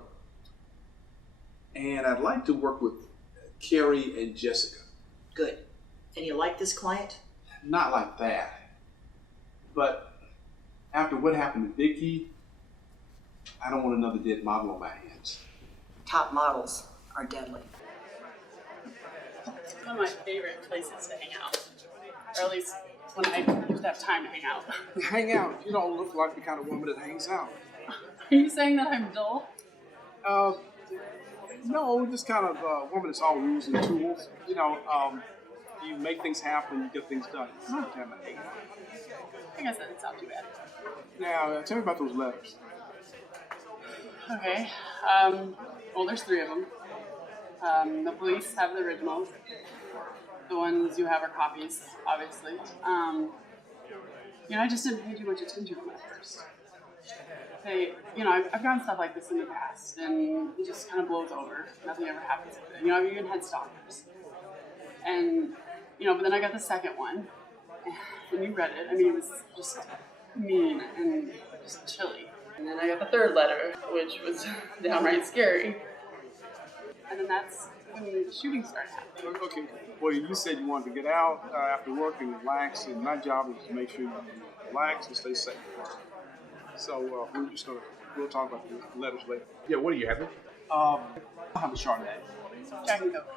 And I'd like to work with Carrie and Jessica. Good. And you like this client? Not like that. But after what happened to Vicky, I don't want another dead model on my hands. Top models are deadly. One of my favorite places to hang out. Or at least when I used to have time to hang out. Hang out? You don't look like the kind of woman that hangs out. Are you saying that I'm dull? No, just kind of a woman that's all rules and tools. You know, you make things happen, you get things done. Not that many. I guess that didn't sound too bad. Now, tell me about those letters. Okay. Well, there's 3 of them. The police have the originals. The ones you have are copies, obviously. I just didn't pay too much attention to them at first. I've gotten stuff like this in the past, and it just kind of blows over. Nothing ever happens with it. I've even had stalkers. And, but then I got the second one, and you read it. I mean, it was just mean and just chilly. And then I got the 3rd letter, which was downright scary. And then that's when the shooting started happening. Okay, well, you said you wanted to get out after work and relax, and my job is to make sure you relax and stay safe. So we'll talk about the letters later. Yeah, what do you have? I'll have a Chardonnay. Jack and Coke.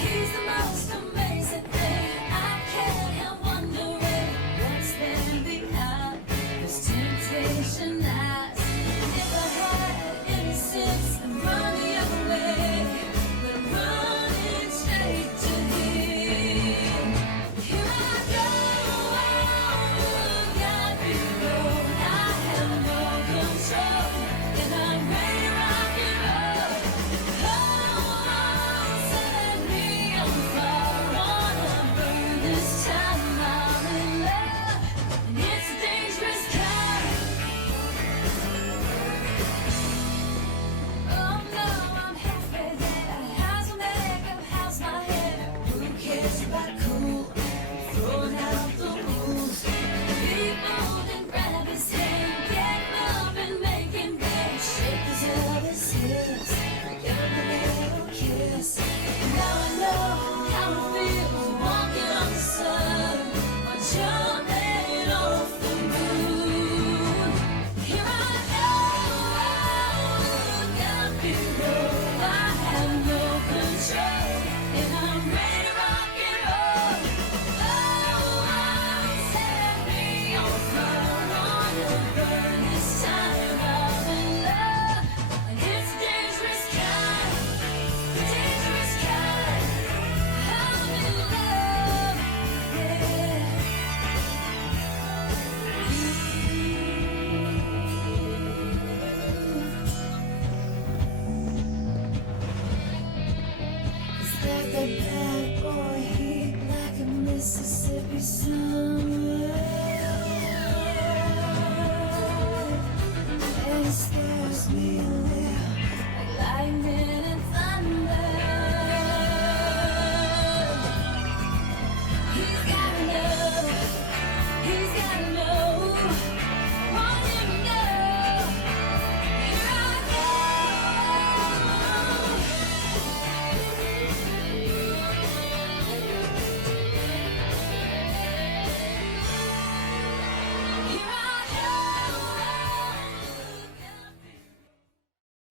He's the most amazing thing. I can't help wondering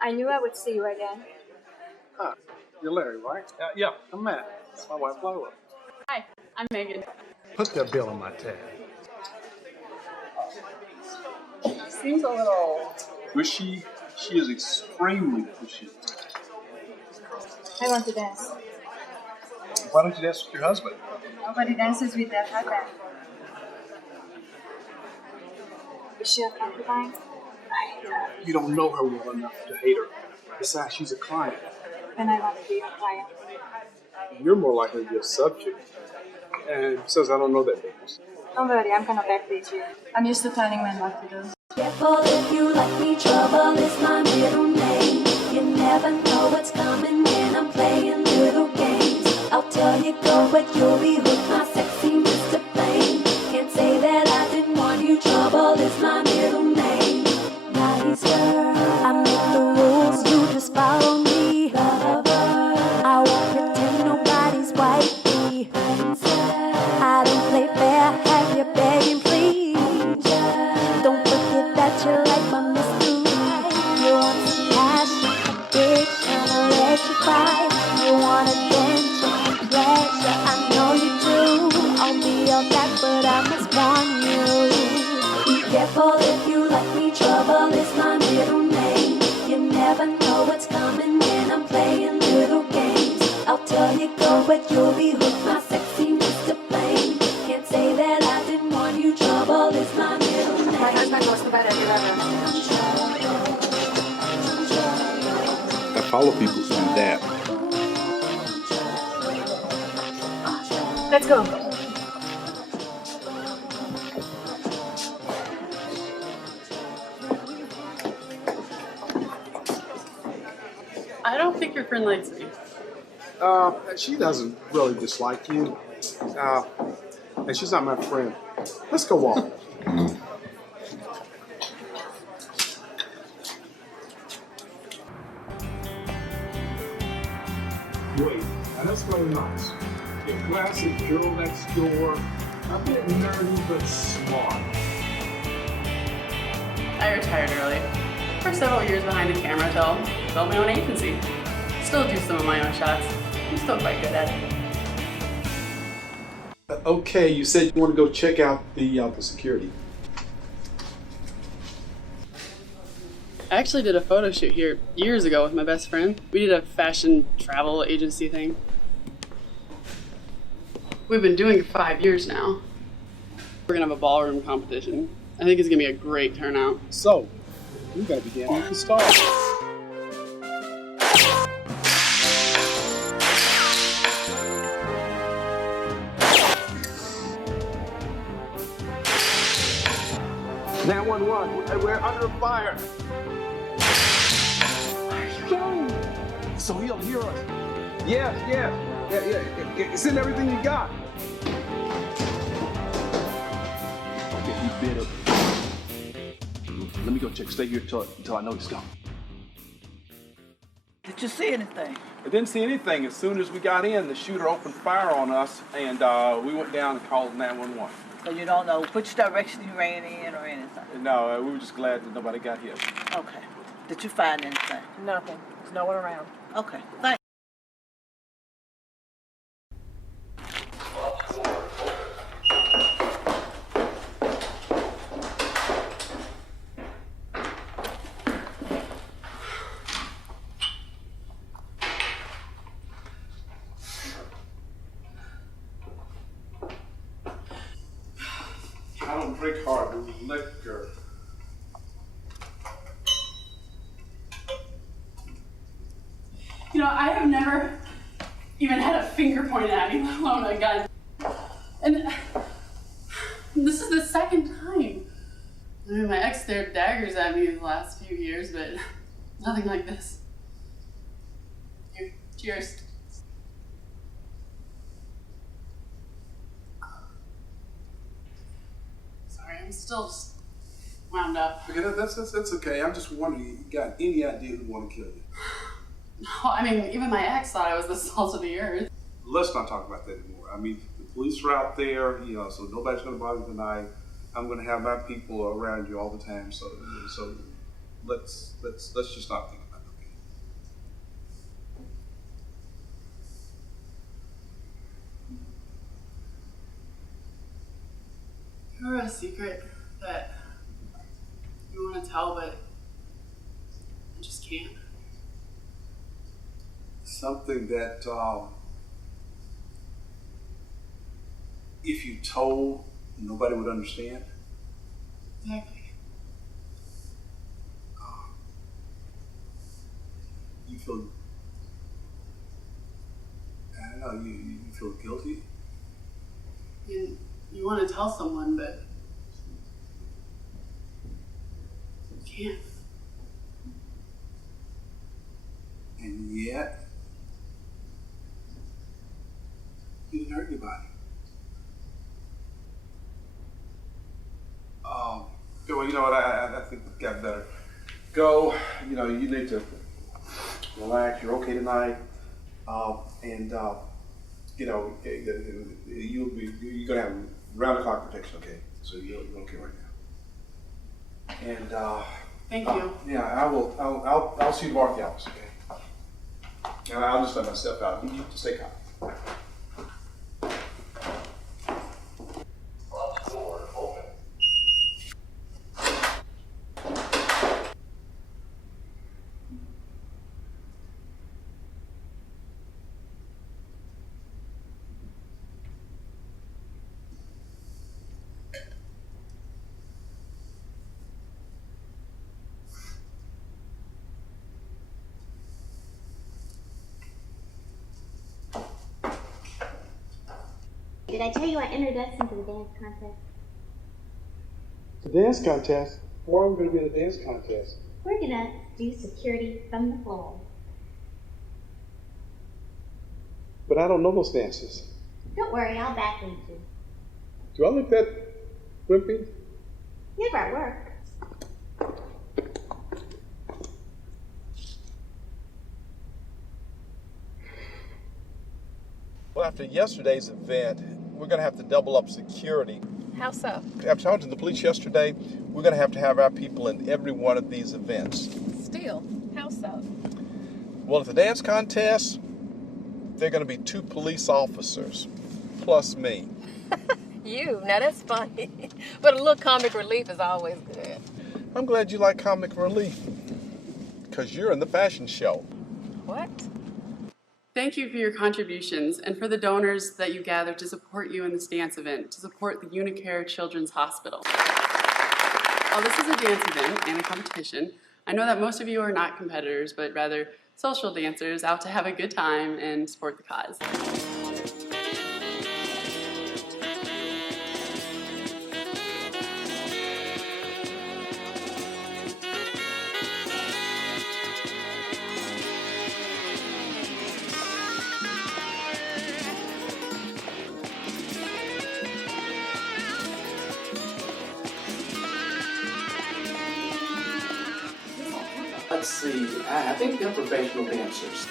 I knew I would see you again. Huh. You're Larry, right? Yeah, I'm Matt. It's my wife, Lola. Hi, I'm Megan. Put that bill on my tab. Seems a little... Pushy. She is extremely pushy. I want to dance. Why don't you dance with your husband? Nobody dances with their husband. Is she a concubine? You don't know her well enough to hate her. Besides, she's a client. Then I want to be a client. You're more likely to be a subject. And says I don't know that difference. Don't worry, I'm gonna backbeat you. I'm used to telling men what to do. Careful if you like me, trouble is my middle name. You never know what's coming when I'm playing little games. I'll tell you go, but you'll be hooked, my sexy Mr. Plain. Can't say that I didn't warn you, trouble is my middle name. Nice girl, I make the rules, you just follow me. Lover, I won't pretend nobody's wifey. I don't play fair, have you begging please. Don't forget that you like my mystery. You want some passion, addiction, electrified. You wanna dance, you want pleasure, I know you do. I'll be all that, but I must warn you. Be careful if you like me, trouble is my middle name. You never know what's coming when I'm playing little games. I'll tell you go, but you'll be hooked, my sexy Mr. Plain. Can't say that I didn't warn you, trouble is my middle name. My husband goes to bed at 11. I follow people through that. Let's go. I don't think your friend likes me. She doesn't really dislike you. And she's not my friend. Let's go walk. Wait, now that's really nice. The classic girl next door, a bit nerdy but smart. I retired early. For several years behind the camera till built my own agency. Still do some of my own shots. I'm still quite good at it. Okay, you said you want to go check out the security. I actually did a photo shoot here years ago with my best friend. We did a fashion travel agency thing. We've been doing it for 5 years now. We're gonna have a ballroom competition. I think it's gonna be a great turnout. So, we gotta begin with the start. Now 911, we're under fire. Go! So he'll hear us. Yeah. Send everything you got. Okay, he bit it. Let me go check. Stay here until I know he's gone. Did you see anything? I didn't see anything. As soon as we got in, the shooter opened fire on us, and we went down and called 911. So you don't know which direction he ran in or anything? No, we were just glad that nobody got hit. Okay. Did you find anything? Nothing. There's no one around. Okay. Thanks. I don't drink hard liquor. You know, I have never even had a finger pointed at me, let alone a gun. And this is the second time. I mean, my ex stared daggers at me the last few years, but nothing like this. Here, cheers. Sorry, I'm still just wound up. Okay, that's okay. I'm just wondering, you got any idea who want to kill you? No, I mean, even my ex thought I was the salt of the earth. Let's not talk about that anymore. I mean, the police are out there, so nobody's going to bother you tonight. I'm going to have my people around you all the time, so let's just not think about it. Okay? Or a secret that you want to tell, but you just can't? Something that if you told, nobody would understand. Exactly. You feel, I don't know, you feel guilty? You want to tell someone, but you can't. And yet, you didn't hurt anybody. Well, you know what, I think we've got better. Go, you know, you need to relax, you're okay tonight. And you know, you're gonna have round-the-clock protection, okay? So you're okay right now. And Thank you. Yeah, I'll see you tomorrow at the office, okay? And I'll just let myself out. You just stay calm. Did I tell you I entered us into the dance contest? The dance contest? Why are we going to be in a dance contest? We're gonna do security from the floor. But I don't know those dances. Don't worry, I'll back lead you. Do I look that wimpy? Never at work. Well, after yesterday's event, we're going to have to double up security. How so? After talking to the police yesterday, we're going to have our people in every one of these events. Still, how so? Well, at the dance contest, there are going to be 2 police officers, plus me. You? Now that's funny. But a little comic relief is always good. I'm glad you like comic relief, because you're in the fashion show. What? Thank you for your contributions and for the donors that you gathered to support you in this dance event, to support the Unicare Children's Hospital. While this is a dance event and a competition, I know that most of you are not competitors, but rather social dancers out to have a good time and support the cause. Let's see, I think they're professional dancers.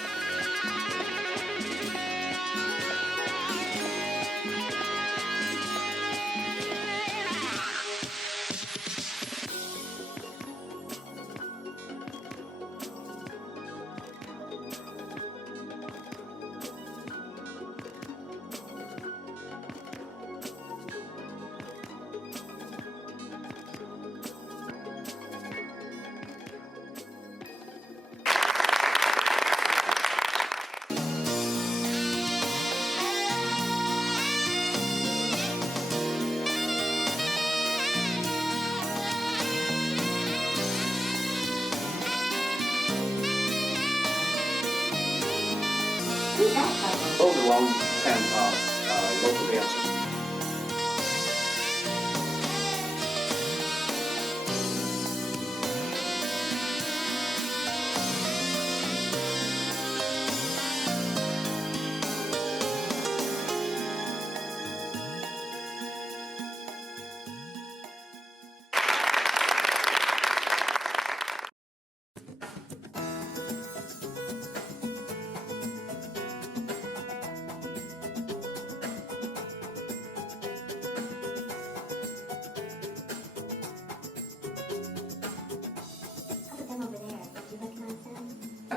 Those are long-time local dancers.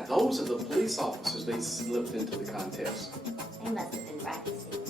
Those are the police officers they slipped into the contest. They must have been practicing.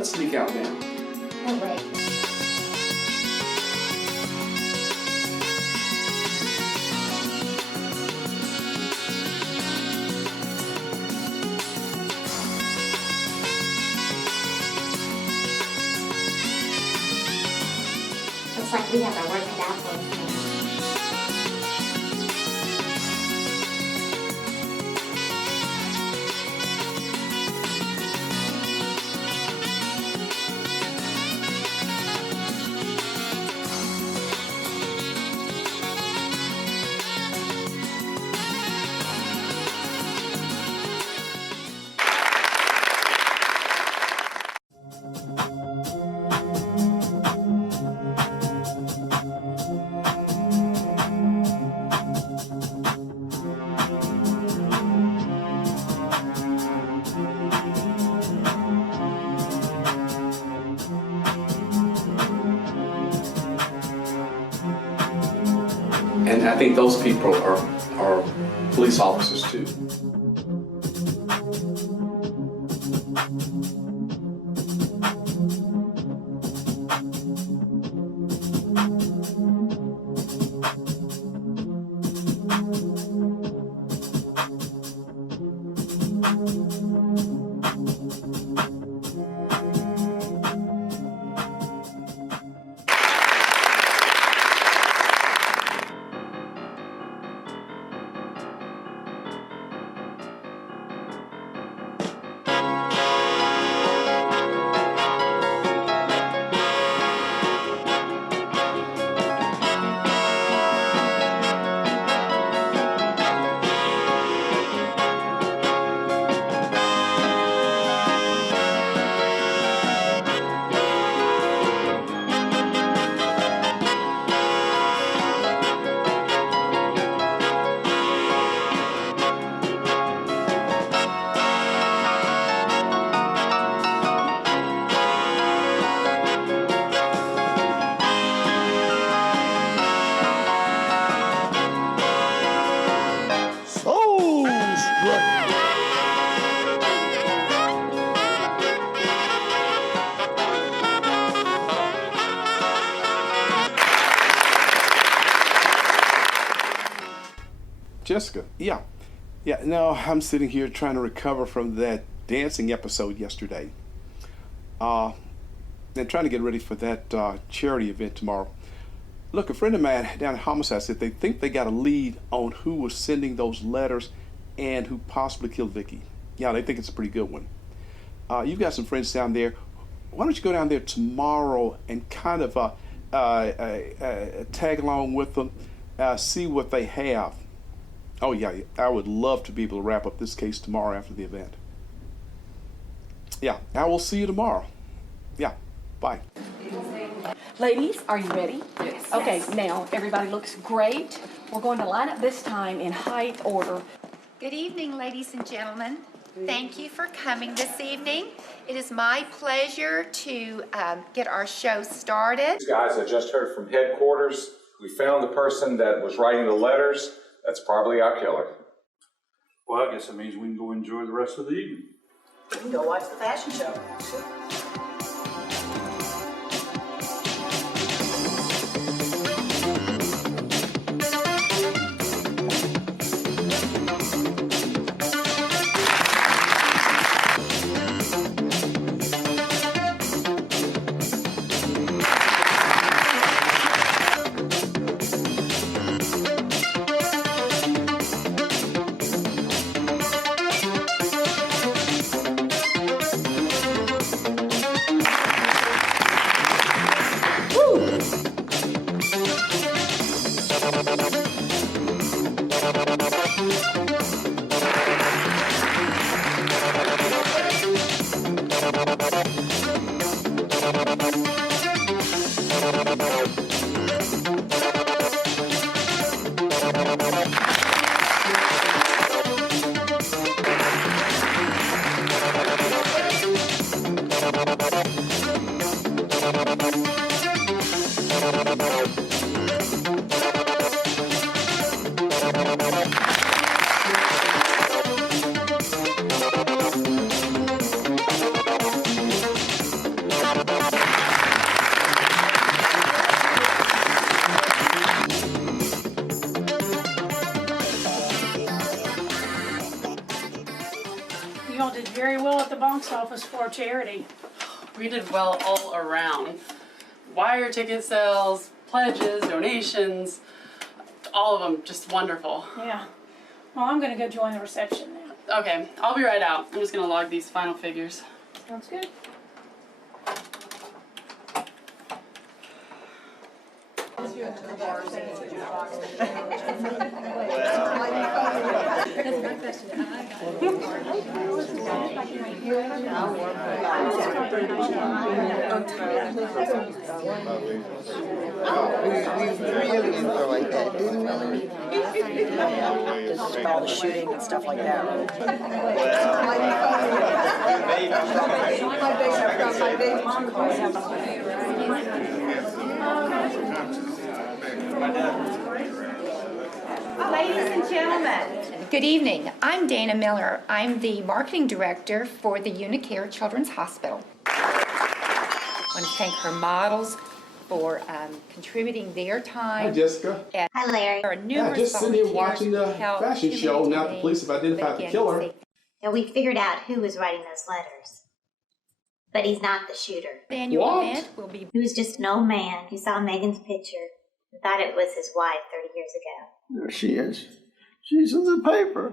Let's sneak out now. No way. Looks like we have our work cut out for us now. And I think those people are police officers too. Jessica, yeah. No, I'm sitting here trying to recover from that dancing episode yesterday. And trying to get ready for that charity event tomorrow. Look, a friend of mine down at Homicide said they think they got a lead on who was sending those letters and who possibly killed Vicky. Yeah, they think it's a pretty good one. You've got some friends down there. Why don't you go down there tomorrow and kind of tag along with them, see what they have. Oh yeah, I would love to be able to wrap up this case tomorrow after the event. Yeah, I will see you tomorrow. Yeah, bye. Ladies, are you ready? Yes. Okay, now everybody looks great. We're going to line up this time in height order. Good evening, ladies and gentlemen. Thank you for coming this evening. It is my pleasure to get our show started. Guys, I just heard from headquarters. We found the person that was writing the letters. That's probably our killer. Well, I guess that means we can go enjoy the rest of the evening. We can go watch the fashion show. the box office for charity? We did well all around. Wire ticket sales, pledges, donations, all of them just wonderful. Yeah. Well, I'm gonna go join the reception now. Okay, I'll be right out. I'm just gonna log these final figures. Sounds good. We really enjoyed that, didn't we? Just all the shooting and stuff like that. Ladies and gentlemen, good evening. I'm Dana Miller. I'm the marketing director for the Unicare Children's Hospital. I want to thank her models for contributing their time. Hi, Jessica. Hi, Larry. There are numerous Just sitting here volunteers watching the who help fashion show. Now the today police have identified the begin killer. safety. Yeah, we figured out who was writing those letters. But he's not the shooter. The annual event will be. He was just an old man who saw Megan's picture and thought it was his wife 30 years ago. There she is. She's in the paper.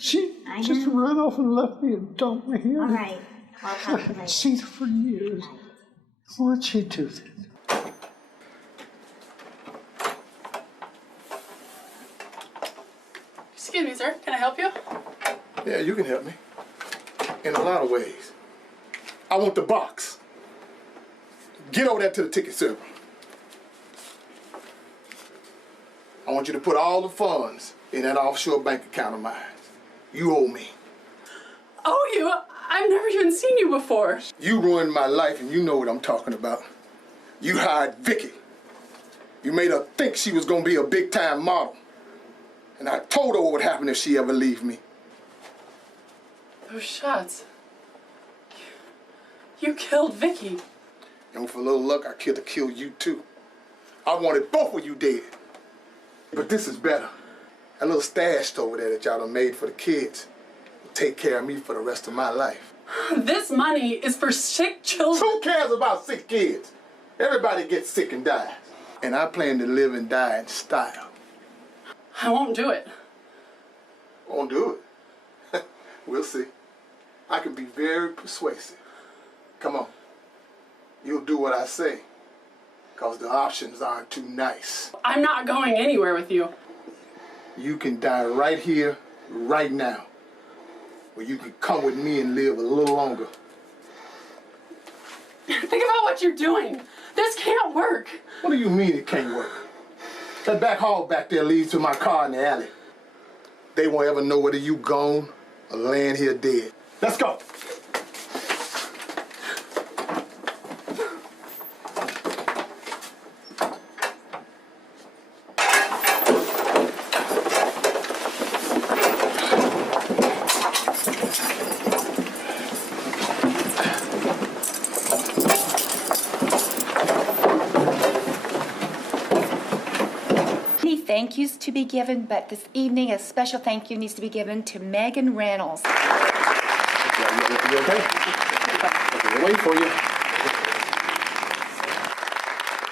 She just ran off and left me and dumped me here. All right. I'll talk to you I haven't later. seen her for years. Why'd she do this? Excuse me, sir. Can I help you? Yeah, you can help me. In a lot of ways. I want the box. Get over there to the ticket server. I want you to put all the funds in that offshore bank account of mine. You owe me. Oh, you? I've never even seen you before. You ruined my life and you know what I'm talking about. You hired Vicky. You made her think she was gonna be a big time model. And I told her what would happen if she ever leave me. Those shots. You killed Vicky. And with a little luck, I could have killed you too. I wanted both of you dead. But this is better. That little stash over there that y'all done made for the kids will take care of me for the rest of my life. This money is for sick children. Who cares about sick kids? Everybody gets sick and dies. And I plan to live and die in style. I won't do it. Won't do it? We'll see. I can be very persuasive. Come on. You'll do what I say. Because the options aren't too nice. I'm not going anywhere with you. You can die right here, right now. Or you can come with me and live a little longer. Think about what you're doing. This can't work. What do you mean it can't work? That back hall back there leads to my car in the alley. They won't ever know whether you gone or laying here dead. Let's go. Many thank yous to be given, but this evening a special thank you needs to be given to Megan Reynolds. You okay? Okay, we're waiting for you.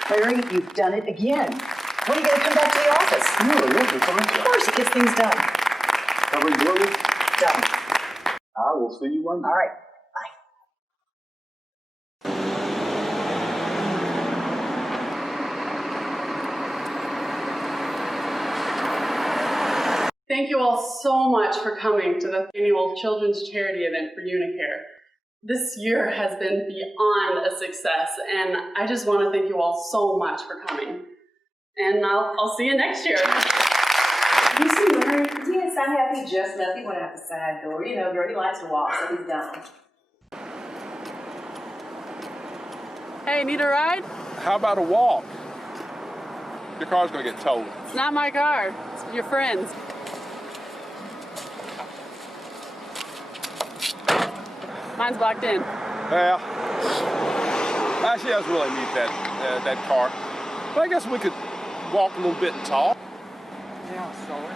Larry, you've done it again. When are you going to come back to the office? No, it wasn't fine. Of course, it gets things done. Covering glory? Done. I will see you Monday. All right. Thank you all so much for coming to the annual Children's Charity event for Unicare. This year has been beyond a success, and I just want to thank you all so much for coming. And I'll see you next year. You see Larry? Yes, I have. He just left. He went out the side door. You know, girl, he likes to walk, so he's gone. Hey, need a ride? How about a walk? Your car's gonna get towed. It's not my car. It's your friend's. Mine's blocked in. Well, she doesn't really need that car. But I guess we could walk a little bit and talk. Yeah, sorry.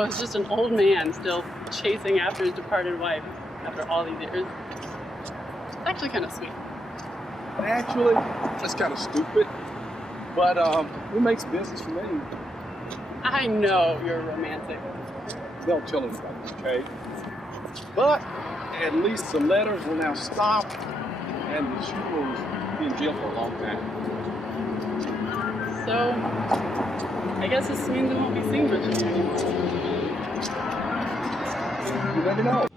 know, it's just an old man still chasing after his departed wife after all these years. It's actually kind of sweet. Actually, it's kind of stupid, but it makes business for me. I know you're romantic. Don't tell anybody, okay? But at least the letters will now stop, and the shooter will be in jail for a long time. So, I guess this means we won't be seeing Richard anymore. You never know.